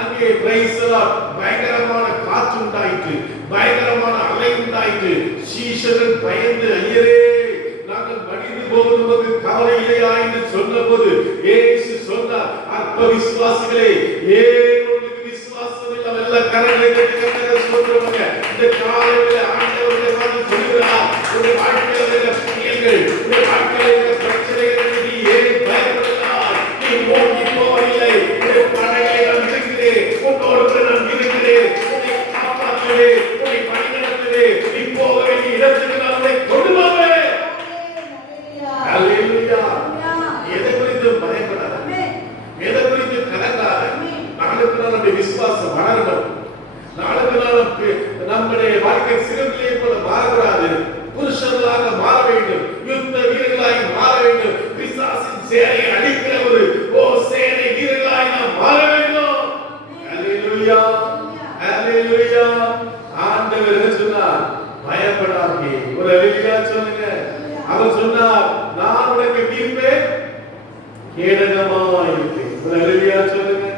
அங்கே பயங்கரமான காற்று உண்டாயிற்று, பயங்கரமான அலை உண்டாயிற்று. சீஷர்கள் பயந்து ஐயரே நாங்கள் மடிந்து போவது நமக்கு கவலை இல்லையா என்று சொன்ன போது இயேசு சொன்னார், அற்ப விசுவாசிகளே ஏன் உங்களுக்கு விசுவாசம் இல்லை? எல்லாம் கரங்களை தட்டி கர்த்தரை ஸ்தோத்திரமுங்க. இந்த காலையில ஆண்டவருடைய வார்த்தை சொல்லுகிறார், உங்கள் வாழ்க்கையில புயல்கள், உங்கள் வாழ்க்கையில பிரச்சனைகள் நீ ஏன் பயப்படலாம்? நீ நோக்கி போவதில்லை. உங்கள் படைகளை நான் இருக்கிறேன், உன்னோடு கூட நான் இருக்கிறேன். உன்னை காப்பாற்றுவேன், உன்னை வழிநடத்துவேன். நீ போக வேண்டிய இடத்துக்கு நான் உன்னை கொண்டு போவேன். அல்லேலூயா. எதை குறித்து பயப்படாத, எதை குறித்து கலங்காத. நாளுக்கு நாள் நம்முடைய விசுவாசம் வளரணும். நாளுக்கு நாள் நம்முடைய வாழ்க்கை சிறுபிள்ளையை போல மாறக்கூடாது. புருஷர்களாக மாற வேண்டும், யுத்த வீரர்களாய் மாற வேண்டும். பிசாசின் சேனையை அழிக்கிற ஒரு சேனை வீரர்களாய் நாம் மாற வேண்டும். அல்லேலூயா அல்லேலூயா. ஆண்டவர் என்ன சொன்னார்? பயப்படாதே. ஒரு அல்லேலூயா சொல்லுங்க. அவர் சொன்னார் நான் உனக்கு தீர்ப்பேன், கேடகமாய் இருப்பேன். ஒரு அல்லேலூயா சொல்லுங்க.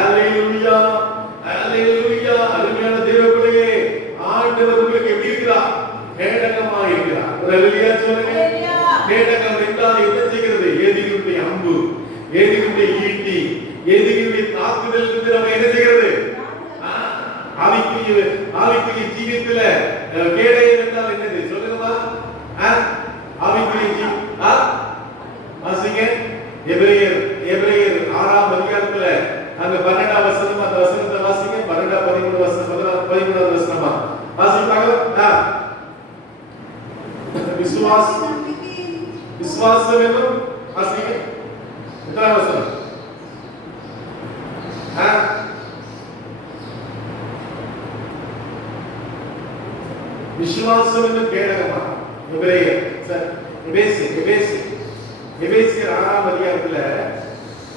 அல்லேலூயா அல்லேலூயா. அருமையான தேவப்பிள்ளையே, ஆண்டவர் உங்களுக்கு எப்படி இருக்கிறார்? கேடகமாய் இருக்கிறார். ஒரு அல்லேலூயா சொல்லுங்க. கேடகம் என்றால் என்ன செய்கிறது? எதிரியுடைய அம்பு, எதிரியுடைய ஈட்டி, எதிரியுடைய தாக்குதல் இருந்து நம்ம என்ன செய்கிறது? ஆவிக்குரிய ஜீவியத்துல கேடயம் என்றால் என்னது சொல்லுங்கம்மா? ஆவிக்குரிய வாசிங்க. எபிரேயர் 6ஆம் அதிகாரத்துல அங்க 12ஆம் வசனம், அந்த வசனத்தை வாசிங்க. 12 13 வசனம், 13வது வசனமா வாசிப்பாங்க. விசுவாசம் என்னும் வாசிங்க. எத்தனாம் வசனம்? விசுவாசம் என்னும் கேடகமா? எபிரேயர் எபேசியர் 6ஆம் அதிகாரத்துல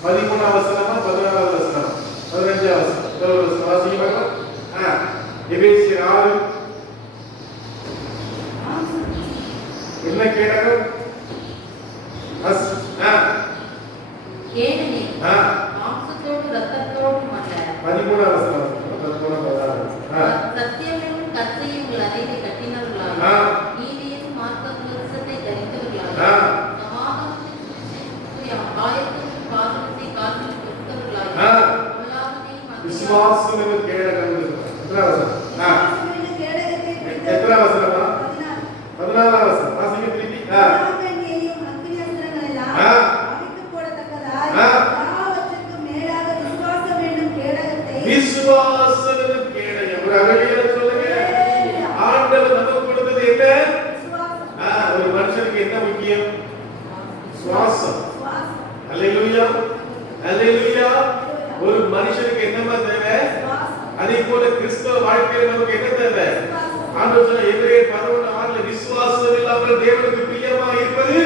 13ஆம் வசனமா 14வது வசனம் 15ஆம் வசனம் வாசிங்க பார்க்கலாம். எபேசியர் 6 என்ன கேடகம்? ஏனெனில் மாம்சத்தோடு இரத்தத்தோடும் அல்ல. 13ஆம் வசனம் 13 சத்தியமும் கர்த்தையும் உங்கள் அறையை கட்டினவர்களாக, நீதியும் மார்க்க விசுவாசத்தை தரித்தவர்களாக, சமாதானத்தின் சுவிசேஷத்துக்குரிய ஆயத்தத்தின் பாதத்தை காத்துக் கொடுத்தவர்களாக, விசுவாசம் என்ற கேடகம். எத்தனை வசனமா? 14ஆம் வசனம் வாசிங்க திருப்பி. விசுவாசம் என்னும் கேடயம். ஒரு அல்லேலூயா சொல்லுங்க. ஆண்டவர் நமக்கு கொடுத்தது என்ன? ஒரு மனுஷனுக்கு என்ன முக்கியம்? சுவாசம். அல்லேலூயா அல்லேலூயா. ஒரு மனுஷனுக்கு என்னமா தேவை? அதே போல கிறிஸ்தவ வாழ்க்கையில நமக்கு என்ன தேவை? ஆண்டவர் சொன்ன எபிரேயர் 11:6 விசுவாசம் இல்லாமல் தேவனுக்கு பிரியமா இருப்பது,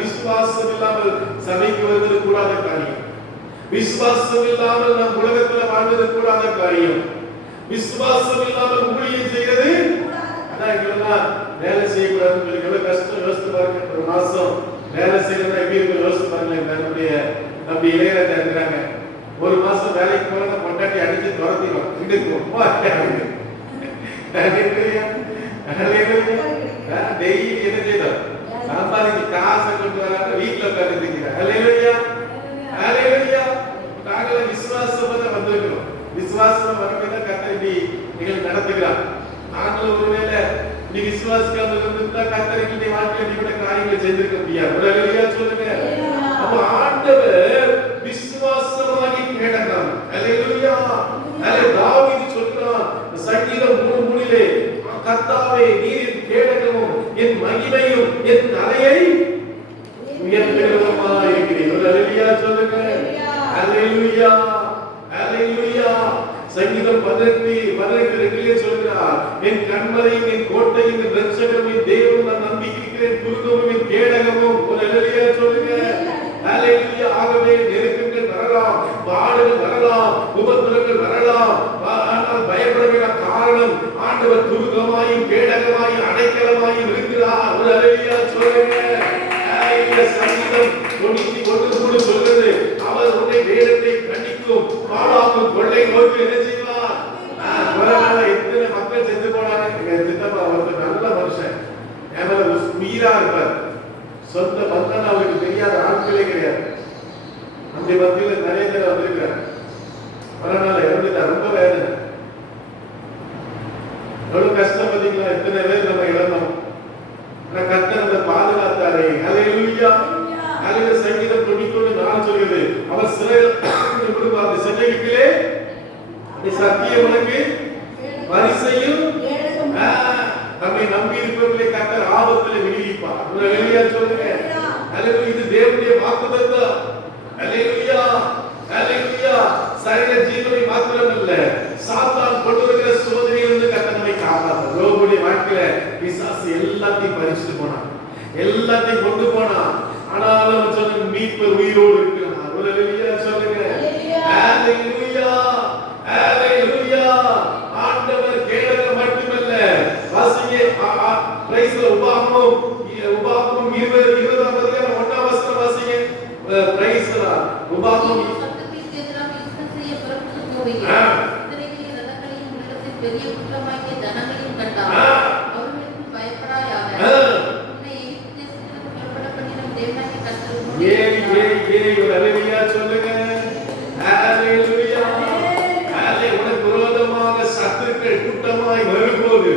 விசுவாசம் இல்லாமல் சபைக்கு வருவது கூடாத காரியம். விசுவாசம் இல்லாமல் நம் உலகத்துல வாழ்வது கூடாத காரியம். விசுவாசம் இல்லாமல் ஊழியம் செய்வது, அதான் எங்களெல்லாம் வேலை செய்யக்கூடாதுன்னு சொல்லி எவ்வளவு கஷ்டம் யோசித்து பாருங்க. ஒரு மாசம் வேலை செய்யறதா எப்படி இருக்கு யோசித்து பாருங்களேன். நம்முடைய இளையராஜா இருக்கிறாங்க. ஒரு மாசம் வேலைக்கு போறத பொண்டாட்டி அடிச்சு துரத்திடும். இன்னைக்கு ரொம்ப டெய்லி என்ன செய்யணும்? சம்பாதிச்சு காசை கொண்டு வராங்க, வீட்டுல உட்கார்ந்து இருக்கிறார். ஹல்லேலூயா, ஹல்லேலூயா. நாங்கள் விசுவாசமா தான் வந்திருக்கிறோம். விசுவாசமா வரவேதான் கர்த்தர் இப்படி நீங்கள் நடத்துகிறார். நாங்களும் ஒருவேளை நீ விசுவாசிக்காம இருந்தா கர்த்தர் எங்களுடைய வாழ்க்கையில கூட காரியங்களை செய்திருக்க முடியாது. ஹல்லேலூயா சொல்லுங்க. அப்ப ஆண்டவர் விசுவாசமாகி கேட்டார். ஹல்லேலூயா. தாவீது சொல்றான் சங்கீதம் 3:3 கர்த்தாவே நீர் கேடகமும் என் மகிமையும் என் தலையை உயர்த்துகிறவருமாய் இருக்கிறீர். ஹல்லேலூயா சொல்லுங்க. ஹல்லேலூயா, ஹல்லேலூயா. சங்கீதம் 18:2 சொல்கிறார், என் கண்மலையும் என் கோட்டையும் என் இரட்சகரும் என் தேவனும் நான் நம்பிக்கைக்கிறேன், துருகமும் என் கேடகமும். ஹல்லேலூயா சொல்லுங்க. ஹல்லேலூயா. ஆகவே நெருக்கங்கள் வரலாம், பாடுகள் வரலாம், உபத்திரங்கள் வரலாம், ஆனால் பயப்பட வேண்டிய காரணம் ஆண்டவர் துருகமாயும் கேடகமாயும் அடைக்கலமாயும் இருக்கிறார். ஹல்லேலூயா சொல்லுங்க. ஹல்லேலூயா. சங்கீதம் 91:3 சொல்கிறது, அவர் உன்னை வேடத்தை கண்டிக்கும் பாழாக்கும் கொள்ளை நோக்கி என்ன செய்வார்? கொரோனால எத்தனை மக்கள் செத்து போனாங்க. எங்க சித்தப்பா ஒருத்தர் நல்ல மனுஷன், ஏமல மீரா இருப்பார். சொந்த பந்தம் அவருக்கு தெரியாத ஆட்களே கிடையாது. அந்த மத்தியில் நிறைய பேர் வந்திருக்காரு. கொரோனால இறந்துட்டா, ரொம்ப வேதனை. எவ்வளவு கஷ்டம் பார்த்தீங்களா? எத்தனை பேர் நம்ம இழந்தோம். ஆனா கர்த்தர் அந்த பாதுகாத்தாரே. ஹல்லேலூயா. ஹல்லேலூயா. சங்கீதம் 91:4 சொல்கிறது, அவர் சிறையில் அந்த சிறையிலே சத்தியம் உனக்கு பரிசையும் நம்மை நம்பி இருப்பவர்களை கர்த்தர் ஆபத்தில் விடுவிப்பார். ஹல்லேலூயா சொல்லுங்க. ஹல்லேலூயா. இது தேவனுடைய வாக்குத்தத்தம். ஹல்லேலூயா, ஹல்லேலூயா. சரீர ஜீவனை மாத்திரமல்ல, சாத்தான் கொண்டு வருகிற சோதனையிலிருந்து கர்த்தர் நம்மை காப்பாற்றுவார். யோபுடைய வாழ்க்கையில பிசாசு எல்லாத்தையும் பறிச்சுட்டு போனான், எல்லாத்தையும் கொண்டு போனான். ஆனாலும் சொன்ன மீட்பர் உயிரோடு இருக்கிறார். ஹல்லேலூயா சொல்லுங்க. ஹல்லேலூயா, ஹல்லேலூயா. ஆண்டவர் கேடகம் மட்டுமல்ல, வாசிங்க பிரைஸ்ல உபாகமம் 20:20 1ஆம் வசனம் வாசிங்க. பிரைஸ்ல உபாகமம் பெரிய குற்றமாகிய ஜனங்களையும் கண்டார். அவர்களுக்கு பயப்படாயாக. உன்னை எகிப்து தேசத்திலிருந்து புறப்பட பண்ணின தேவனாகிய கர்த்தர் ஹல்லேலூயா சொல்லுங்க. ஹல்லேலூயா. ஹல்லேலூயா. உனக்கு விரோதமாக சத்துருக்கள் கூட்டமாய் வரும்போது,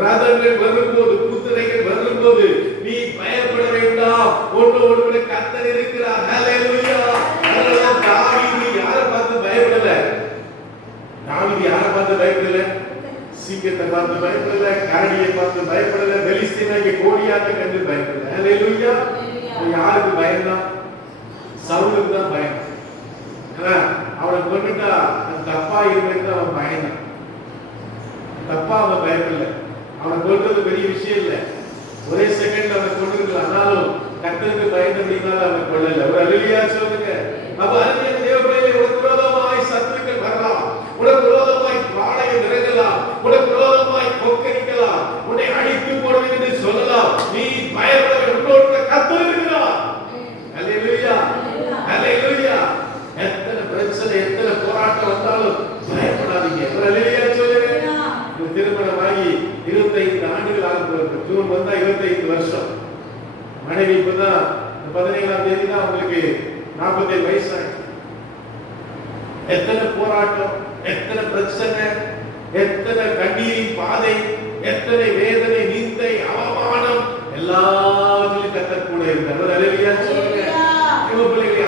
ரதங்கள் வரும்போது, குதிரைகள் வரும்போது நீ பயப்பட வேண்டாம். உன்னோடு கூட கர்த்தர் இருக்கிறார். ஹல்லேலூயா. தாவீது யாரை பார்த்து பயப்படல? தாவீது யாரை பார்த்து பயப்படல? சிங்கத்தை பார்த்து பயப்படல, கரடியை பார்த்து பயப்படல, பெலிஸ்தீனாகிய கோலியாத்தை கண்டு பயப்படல. ஹல்லேலூயா. யாருக்கு பயந்தான்? சவுலுக்கு தான் பயம். அவனை கொண்டுட்டா தப்பா இருந்து அவன் பயந்தான். தப்பா அவன் பயப்படல. அவனை கொண்டது பெரிய விஷயம் இல்லை. ஒரே செகண்ட் அவனை கொண்டிருக்கலாம். ஆனாலும் கர்த்தருக்கு பயந்தபடினால அவன் கொள்ளல. ஒரு ஹல்லேலூயா சொல்லுங்க. அப்ப அருமையான தேவபிள்ளைகளே, உனக்கு விரோதமாய் சத்துருக்கள் வரலாம், உனக்கு விரோதமாய் பாளையம் இறங்கலாம், உனக்கு விரோதமாய் கொக்கரிக்கலாம், உன்னை அடித்து போடுவேன் என்று சொல்லலாம். நீ பயப்பட உன்னோடு கர்த்தர் இருக்கிறார். ஹல்லேலூயா, ஹல்லேலூயா. எத்தனை பிரச்சனை, எத்தனை போராட்டம் வந்தாலும் பயப்படாதீங்க. ஒரு ஹல்லேலூயா சொல்லுங்க. திருமணமாகி 25 ஆண்டுகள் ஆக போகுது. ஜூன் வந்தா 25 வருஷம். மனைவி இப்பதான் 17ஆம் தேதி தான் அவங்களுக்கு 47 வயசு. எத்தனை போராட்டம், எத்தனை பிரச்சனை, எத்தனை கண்ணீரின் பாதை, எத்தனை வேதனை, நிந்தை, அவமானம், எல்லாவற்றிலும் கர்த்தர் கூட இருந்தார். ஹல்லேலூயா சொல்லுங்க. பிள்ளைகளை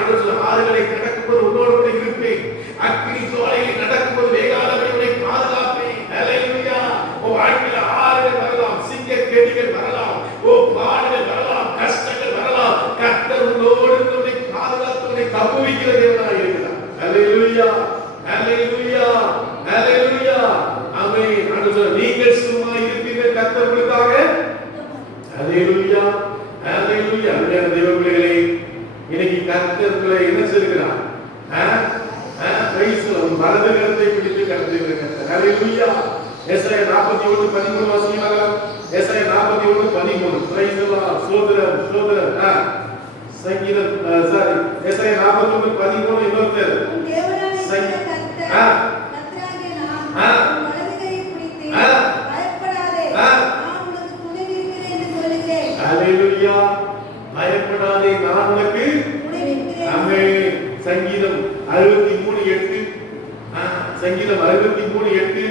ஆறுகளை கடக்கும்போது உன்னோடு கூட இருப்பேன், அக்கினி ஜுவாலையில் நடக்கும்போது வேகாதபடி உன்னை பாதுகாப்பேன். ஹல்லேலூயா. உன் வாழ்க்கையில ஆறுகள் வரலாம், சிங்க கெடிகள் வரலாம், பாடுகள் வரலாம், கஷ்டங்கள் வரலாம். கர்த்தர் உன்னோடு உன்னை பாதுகாத்து உன்னை தப்புவிக்கிற தேவனாய் இருக்கிறார். ஹல்லேலூயா, ஹல்லேலூயா, ஹல்லேலூயா. ஆமென். ஆண்டவர் நீங்கள் சும்மா இருப்பீர்கள் கர்த்தர் உங்களுக்காக. ஹல்லேலூயா, ஹல்லேலூயா. அருமையான தேவபிள்ளைகளே, இன்னைக்கு கர்த்தர்களை என்ன செய்கிறார்? பிரைஸ் ஒரு வலது கரத்தை பிடித்து கர்த்தர். ஹல்லேலூயா. எசாயா 41:13 வாசிக்கலாம். எசாயா 41:13. பிரைஸ் எல்லாம் ஸ்தோத்திரம், ஸ்தோத்திரம். சங்கீதம் எசாயா 41:13 இன்னொருத்தர் பயப்படாதே, நான் உனக்கு துணை இருக்கிறேன் என்று சொல்லுகிறேன். ஹல்லேலூயா. பயப்படாதே, நான் உனக்கு துணை நிற்கிறேன். ஆமென். சங்கீதம் 63:8. சங்கீதம் 63:8.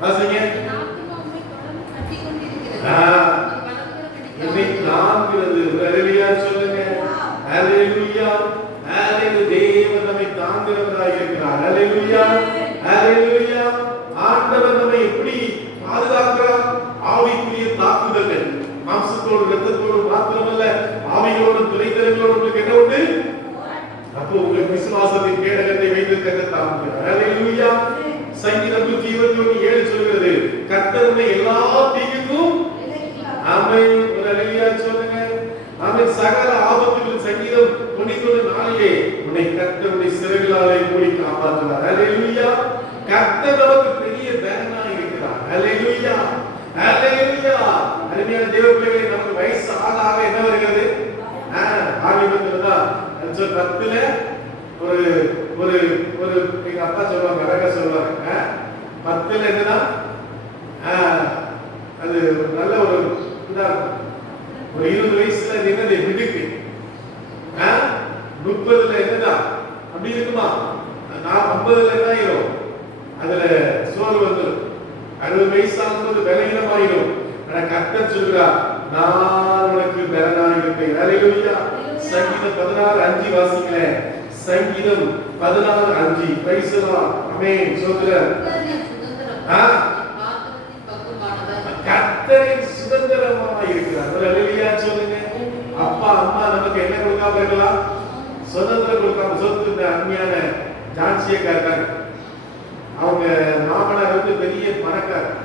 வாசிங்க. என் ஆத்துமா உம்மை தொடர்ந்து கட்டிக் கொண்டிருக்கிறது. ஆ. உமது வலதுகரம் என்னை எனக்கு தாங்குகிறது. ஹல்லேலூயா சொல்லுங்க. ஹல்லேலூயா. ஹல்லேலூயா. தேவன் நம்மை தாங்குகிறவராய் இருக்கிறார். ஹல்லேலூயா. ஹல்லேலூயா. ஆண்டவர் நம்மை எப்படி பாதுகாக்கிறார்? ஆவிக்குரிய தாக்குதல்கள், மாம்சத்தோடு இரத்தத்தோடு மாத்திரமல்ல, ஆவிகளோடு துணைத்தரங்களோடு உங்களுக்கு என்ன உண்டு? அப்போ உங்கள் விசுவாசத்தின் கேடகத்தை வைத்து கத்த தாங்குகிறார். ஹல்லேலூயா. சங்கீதம் 121:7 சொல்கிறது, கர்த்தர் உன்னை எல்லா தீங்குக்கும் ஆமென். ஒரு ஹல்லேலூயா சொல்லுங்க. ஆமென். சகல ஆபத்துகளின் சங்கீதம் 91:4 உன்னை கர்த்தருடைய சிறகுகளாலே மூடி காப்பாற்றுவார். ஹல்லேலூயா. கர்த்தர் நமக்கு பெரிய பலனாய் இருக்கிறார். ஹல்லேலூயா. ஹல்லேலூயா. அருமையான தேவ பிள்ளைகளே, நமக்கு வயசு ஆக ஆக என்ன வருகிறது? ஆலிபத்துல தான் 10ல ஒரு ஒரு ஒரு எங்க அப்பா சொல்லுவாங்க, அழகா சொல்லுவாங்க, 10ல என்னன்னா அது நல்ல ஒரு உதாரணம். ஒரு 20 வயசுல நின்னது மிடுக்கு, 30ல என்னதான் அப்படி இருக்குமா, 50ல என்ன ஆயிரும், அதுல சோறு வந்துடும், 60 வயசாகும்போது பலகீனமாயிரும். ஆனா கர்த்தர் சொல்கிறார், நான் உனக்கு பலனாய் இருப்பேன். ஹல்லேலூயா. சங்கீதம் 16:5 வாசிங்களேன். சங்கீதம் 16:5. Praise the Lord. ஆமென். சோதரர் கர்த்தரின் சுதந்திரமாய் இருக்கிறார். ஹல்லேலூயா சொல்லுங்க. அப்பா அம்மா நமக்கு என்ன கொடுக்காம இருக்கலாம்? சுதந்திரம் கொடுக்காம. சொத்து அருமையான ஜான்சியக்கா இருக்காங்க, அவங்க மாமனார் வந்து பெரிய பணக்காரர்,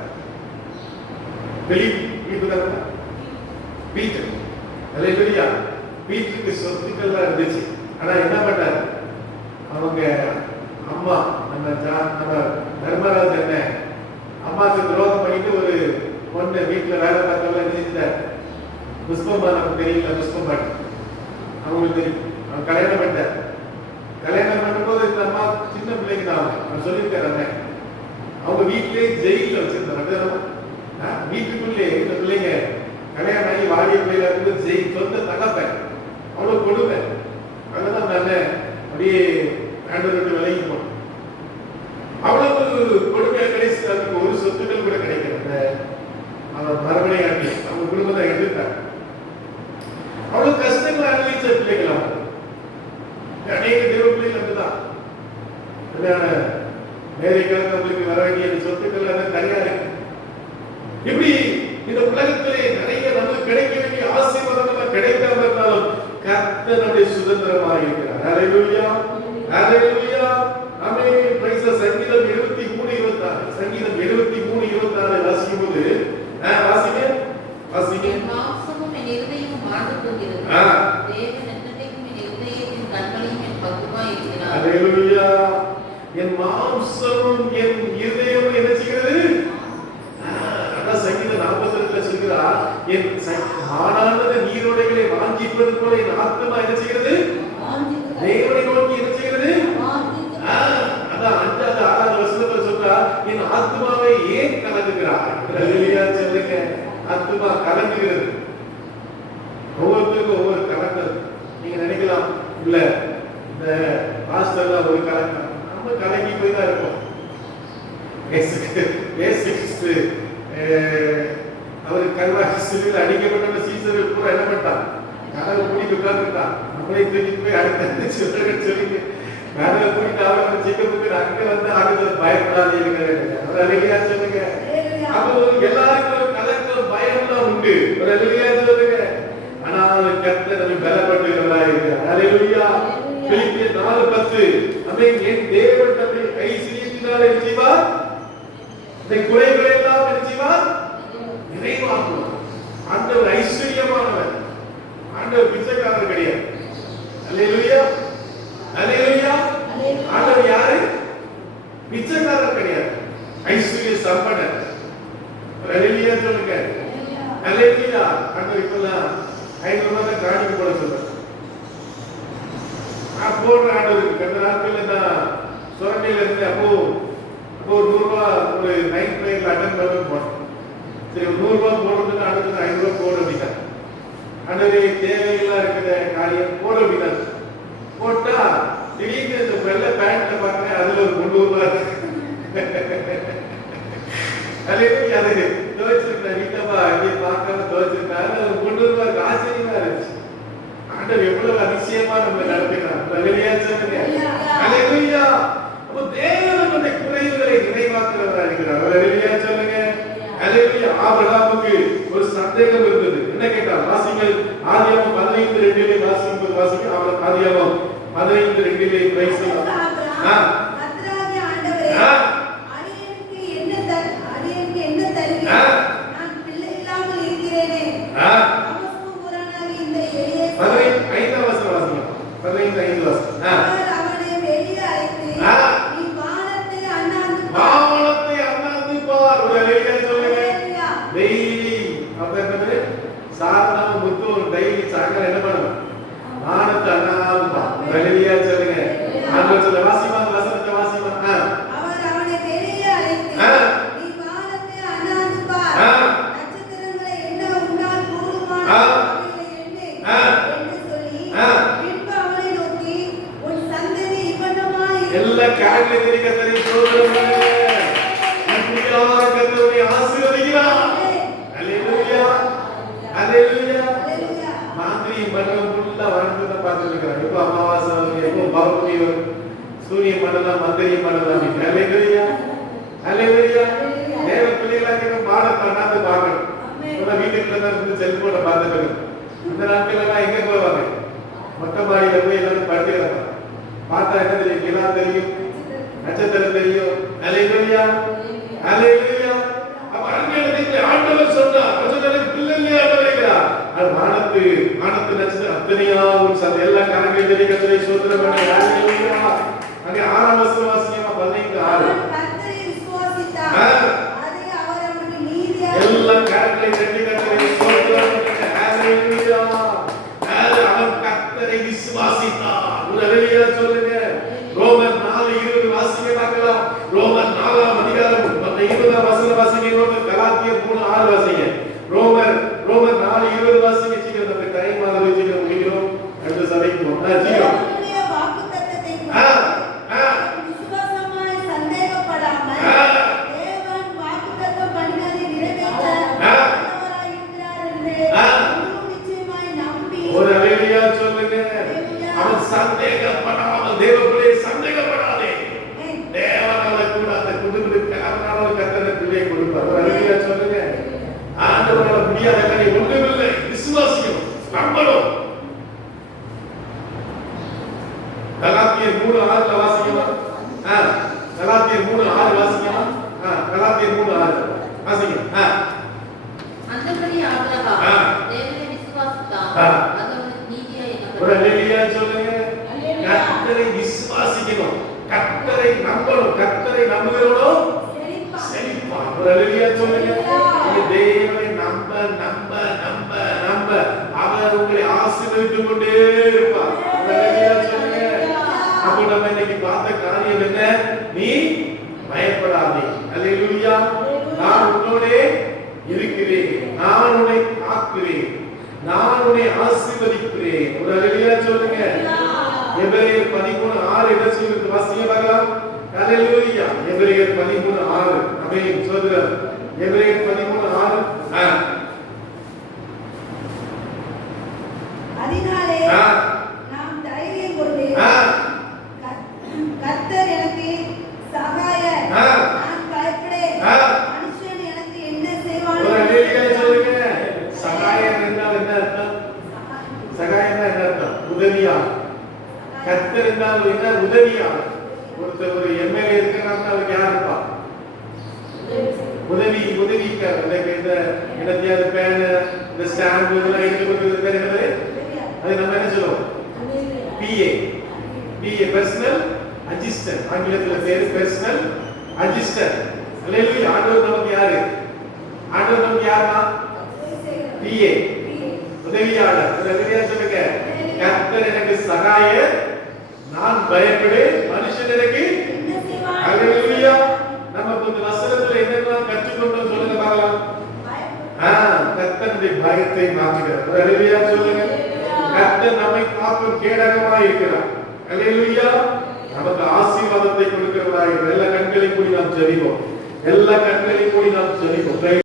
பீட்டர். ஹல்லேலூயா. பீட்டருக்கு சொத்துக்கள்லாம் இருந்துச்சு. ஆனா என்ன பண்ணாரு, அவங்க அம்மா நம்ம தர்மராஜ் என்ன அம்மாவுக்கு துரோகம் பண்ணிட்டு ஒரு பொண்ணு வீட்டுல வேலை பார்த்தவங்க செஞ்சுட்டார். புஷ்பம்மா நமக்கு தெரியல, புஷ்பம்பாட்டி அவங்களுக்கு தெரியும். அவன் கல்யாணம் பண்ணிட்டார். கல்யாணம் பண்ணும்போது இந்த அம்மா சின்ன பிள்ளைங்க தான், அவன் சொல்லியிருக்காரு, அவங்க வீட்டிலேயே ஜெயில வச்சிருந்தாங்க. வீட்டுக்குள்ளே இந்த பிள்ளைங்க கல்யாணம் ஆகி வாடிய பிள்ளைல இருந்து ஜெயில், சொந்த தகப்பேன், அவ்வளவு கொடுமை. அதனால நான் அப்படியே ஆண்டவர்கிட்ட விலகி போனேன். அவ்வளவு கொடுமையா கடைசி அதுக்கு ஒரு சொத்துக்கள் கூட கிடைக்கல. அவன் மறுபடியும் ஆட்டி அவங்க குடும்பத்தை எடுத்துட்டாங்க. அவ்வளவு கஷ்டங்களை அனுபவிச்ச பிள்ளைகள் அவங்க. அநேக தேவ பிள்ளைகள் அப்படிதான். மேதைக்காக நம்மளுக்கு வர வேண்டிய சொத்துக்கள் எல்லாம் தனியா இருக்கு. இப்படி இந்த உலகத்திலே நிறைய நமக்கு கிடைக்க வேண்டிய ஆசீர்வாதங்கள் கிடைக்காம இருந்தாலும் கர்த்தர் நம்முடைய சுதந்திரமாக இருக்கிறார். ஹல்லேலூயா. ஹல்லேலூயா. ஆமென். பிரைஸ் தி சங்கீதம் 73:26. சங்கீதம் 73:26 வாசிக்கும்போது வாசிங்க வாசிங்க. மாம்சமும் என் இருதயமும் மாண்டு போகிறது. தேவன் என்னைக்கும் என் இருதயத்தின் கண்களையும் என் பக்கமாய் இருக்கிறார். ஹல்லேலூயா. என் மாம்சமும் என் இருதயமும் என்ன செய்கிறது? அதான் சங்கீதம் 42 சொல்கிறார், என் ஆனானது நீரோடைகளை வாஞ்சிப்பது போல என் ஆத்மா என்ன செய்கிறது? தேவனை நோக்கி என்ன செய்கிறது? அதான் 5வது 6வது வசனத்துல சொல்றார், என் ஆத்மாவை ஏன் கலங்குகிறாய்? ஹல்லேலூயா சொல்லுங்க. ஆத்மா கலங்குகிறது. ஒவ்வொருத்தருக்கும் ஒவ்வொரு கலங்கள். நீங்க நினைக்கலாம், இல்ல இந்த பாஸ்டர்லாம் ஒரு கலக்கம், நம்ம கலங்கி போய் தான் இருப்போம். அவர் கல்வாரி சிலுவையில் அடிக்கப்பட்ட சீசர்கள் பூரா என்ன பண்ணிட்டான்? கனவு கூட்டிட்டு உட்கார்ந்துட்டான். நம்மளே தூக்கிட்டு போய் அடுத்த சிலர்கள் சொல்லி கனவை கூட்டிட்டு அவரை சிக்கப்புக்கு அங்க வந்து ஆகுது பயப்படாதீங்க. அவர் அழகையா சொல்லுங்க. அப்போ எல்லாருக்கும் ஒரு கலக்கம் பயம்லாம் உண்டு. ஒரு அழகையா சொல்லுங்க. ஆனால் கர்த்தர் நம்மை பலப்படுத்துகிறவரா இருக்கிறார். ஹல்லேலூயா. பிலிப்பியர் 4:10. ஆமென். என் தேவன் தம்முடைய ஐஸ்வரியத்தினாலே என்ன செய்வார்? இந்த குறைகளை எல்லாம் என்ன செய்வார்? நிறைவாக்குவார். ஆண்டவர் ஐஸ்வரியமானவர். ஆண்டவர் பிச்சைக்காரர் கிடையாது. ஹல்லேலூயா. ஹல்லேலூயா. ஆண்டவர் யாரு? பிச்சைக்காரர் கிடையாது, ஐஸ்வரிய சம்பனர். ஹல்லேலூயா சொல்லுங்க. ஹல்லேலூயா. ஆண்டவர் இப்பெல்லாம் 500 ரூபாய் காணிக்கு போட சொல்றார். நான் போடுற ஆண்டவருக்கு கடந்த நாட்கள்ல நான் சுரண்டையில இருந்து அப்போ ஒரு 100 ரூபாய் ஒரு நைட் ட்ரெயின்ல அட்டன் பண்ண போனேன். சரி, 100 ரூபாய் போடுறதுக்கு அடுத்தது 500 ரூபாய் போட அப்படின்னா ஆண்டவரே தேவையெல்லாம் இருக்கிற காரியம் போட விடாது. போட்டா திடீர்னு இந்த வெள்ளை பேண்ட்ல பார்க்கிறேன், அதுல ஒரு 300 ரூபாய் அது துவைச்சிருக்கேன். வீட்டப்பா அங்கே பார்க்காம துவைச்சிருக்காரு, ஒரு 300 ரூபாய் ஆச்சரியமா இருந்துச்சு. ஆண்டவர் எவ்வளவு அதிசயமா நம்ம நடத்துகிறார். அல்லேலூயா சொல்லுங்க. அல்லேலூயா. அப்ப தேவன் நம்முடைய குறைவுகளை நிறைவாக்குறவராக இருக்கிறார். அல்லேலூயா சொல்லுங்க. அல்லேலூயா. ஆபிரகாமுக்கு ஒரு சந்தேகம் இருந்தது. என்ன கேட்டார்? வாசிங்கள் ஆதியாகமம் 15:2 வாசிங்க. அவர் ஆதியாகமம் 15:2 பிரைஸ் கர்த்தராகிய ஆண்டவரே, அடியேனுக்கு என்ன தருவீர்? நான் பிள்ளை இல்லாமல் இருக்கிறேனே. நமஸ்கும் புராணாகிய இந்த எளிய 15 வசனம் வாசிங்க. 15 வசனம். அவர் அவனை வெளியே அழைத்து, நீ வானத்தை அண்ணாந்து பார். அல்லேலூயா சொல்லுங்க. டெய்லி அப்ப என்னது சாதாரண முத்து ஒரு டெய்லி சாயங்காலம் என்ன பண்ணணும்? வானத்தை அண்ணாந்து பார். அல்லேலூயா சொல்லுங்க. ஆண்டவர் சொல்ல வாசிப்பாங்க, வசனத்தை வாசிப்பாங்க. அவர் அவனை வெளியே அழைத்து, நீ வானத்தை அண்ணாந்து பார். நட்சத்திரங்களை எண்ண உன்னால் கூடுமானால் அவைகளை எண்ணு என்று சொல்லி, பின்பு அவனை நோக்கி, உன் சந்ததி இவ்வண்ணமாய் எல்லா காரியங்களை கர்த்தரை சோதரமே நன்றியாக கர்த்தரை ஆசீர்வதிக்கிறார். அல்லேலூயா. அல்லேலூயா. மாந்திரி மண்டலம் ஃபுல்லா வாழ்ந்துதான் பார்த்துருக்காங்க. இப்போ அமாவாசை எப்போ பௌர்ணமி சூரிய மண்டலம் மந்திரி மண்டலம். அல்லேலூயா. அல்லேலூயா. தேவ பிள்ளைகளாக பாடத்தை அண்ணாந்து பார்க்கணும். வீட்டுக்குள்ள தான் இருந்து செல்போனை பார்த்துட்டு இந்த நாட்கள் எங்க போவாங்க? மொட்டை மாடியில போய் எல்லாரும் படுத்துக்கிறாங்க. பார்த்தா என்ன தெரியும்? நிலா தெரியும், நட்சத்திரம் தெரியும். அல்லேலூயா. அல்லேலூயா. அப்ப அன்னைக்கு ஆண்டவர் சொன்னார், கொஞ்சம் பிள்ளை ஆண்டவரைக்கிறார். அது வானத்து நட்சத்திரம் அத்தனையா ஒரு சந்த எல்லா காரியங்களும் தெரியும். கர்த்தரை ஸ்தோத்திரம் பண்ணு. அல்லேலூயா. அங்கே 6ஆம் வசனம் வாசிங்க. 15:6. கர்த்தரை விசுவாசித்தார், அதை அவர் அவனுக்கு நீதியாக எல்லா காரியங்களையும் கட்டி கர்த்தரை ஸ்தோத்திரம் பண்ணு. அல்லேலூயா. அவன் கர்த்தரை விசுவாசித்தார். அல்லேலூயா சொல்லுங்க. ரோமர் 4:20 வாசிங்க பார்க்கலாம். ரோமர் 4ஆம் அதிகாரம் 20ஆம் வசனம் வாசிங்க. ரோமர் கலாத்தியர் 3:6 வாசிங்க. ரோமர் 4:20 வாசிங்க. சீக்கிரம் நம்ம டைம் ஆகுது, சீக்கிரம் முடிக்கிறோம். அடுத்த சபைக்கு போறோம். சீக்கிரம். தேவனுடைய வாக்குத்தத்தத்தை விசுவாசமாய் சந்தேகப்படாமல், தேவன் வாக்குத்தத்தம் பண்ணினதை நிறைவேற்ற வல்லவராய் இருக்கிறார் என்று முழு நிச்சயமாய் நம்பி, ஒரு அல்லேலூயா சொல்லுங்க. அவன் சந்தேகப்படாமல், தேவனுடைய சந்தேகப்படாதே. தேவனால கூட அந்த குடும்பத்துக்கு அவனால கர்த்தரை பிள்ளை கொடுப்பார். ஒரு அல்லேலூயா சொல்லுங்க. ஆண்டவரால முடியாத காரியம் ஒன்றுமில்லை. விசுவாசிக்கணும், நம்பணும். கலாத்தியர் 3:6 வாசிக்கலாம். கலாத்தியர் 3:6 வாசிக்கலாம். கலாத்தியர் 3:6 வாசிங்க. அந்தபடி ஆபிரகாம் தேவனை விசுவாசித்தான், அது அவனுக்கு நீதியாய் எண்ணப்பட்டது. ஒரு அல்லேலூயா சொல்லுங்க. கர்த்தரை விசுவாசிக்கணும், கர்த்தரை நம்பணும். கர்த்தரை நம்புகிறவனோ செழிப்பான். ஒரு அல்லேலூயா சொல்லுங்க. தேவனை நம்ப நம்ப நம்ப நம்ப அவர் உங்களை ஆசீர்வதித்துக் கொண்டே இருப்பார். ஒரு அல்லேலூயா சொல்லுங்க. அப்போ நம்ம இன்னைக்கு பார்த்த காரியம் என்ன? நீ பயப்படாதே. அல்லேலூயா. நான் உன்னோடே இருக்கிறேன், நான் உன்னை காக்கிறேன், நான் உன்னை ஆசீர்வதிக்கிறேன். ஒரு அல்லேலூயா சொல்லுங்க. எபிரேயர் 13:6 என்ன சொல்லுது? வாசிங்க பார்க்கலாம். அல்லேலூயா. எபிரேயர் 13:6. ஆமென். சோதரர் எபிரேயர் 13:6. அதனாலே நாம் தைரியம் கொண்டு, கர்த்தர் எனக்கு சகாயர், நான் பயப்படேன், மனுஷன் எனக்கு என்ன செய்வான்? ஒரு அல்லேலூயா சொல்லுங்க. சகாயம் என்றால் என்ன அர்த்தம்? சகாயம் என்ன அர்த்தம்? உதவியாளர். கர்த்தர் என்றால் என்ன? உதவியாளர். ஒருத்தர் ஒரு எம்எல்ஏ இருக்கிறாங்க, அவருக்கு யார் இருப்பா? உதவிக்கார். இந்த இடத்தையாவது பேன், இந்த ஸ்டாம்ப் இதெல்லாம் எடுத்து கொடுக்கிறது. அது நம்ம என்ன சொல்லுவோம்? பிஏ. Personal assistant. ஆங்கிலத்தில் பேரு பர்சனல் அசிஸ்டன்ட். அல்லேலூயா. ஆண்டவர் நமக்கு யாரு? ஆண்டவர் நமக்கு யாருன்னா பிஏ, உதவியாளர். அல்லேலூயா சொல்லுங்க. கர்த்தர் எனக்கு சகாயர், நான் பயப்படேன், மனுஷன் எனக்கு என்ன செய்வான்? அல்லேலூயா. நம்ம இந்த வசனத்துல என்னெல்லாம் கற்றுக்கொண்டோம் சொல்லுங்க பார்க்கலாம். கர்த்தர் அச்சத்தை பயத்தை மாற்றுகிறார். அல்லேலூயா சொல்லுங்க. கர்த்தர் நம்மை காக்கும் கேடகமாய் இருக்கிறார். அல்லேலூயா. நமக்கு ஆசீர்வாதத்தை கொடுக்கிறவராய் எல்லா கண்களை மூடி நாம் ஜெபிப்போம். எல்லா கண்களை மூடி நாம் ஜெபிப்போம்.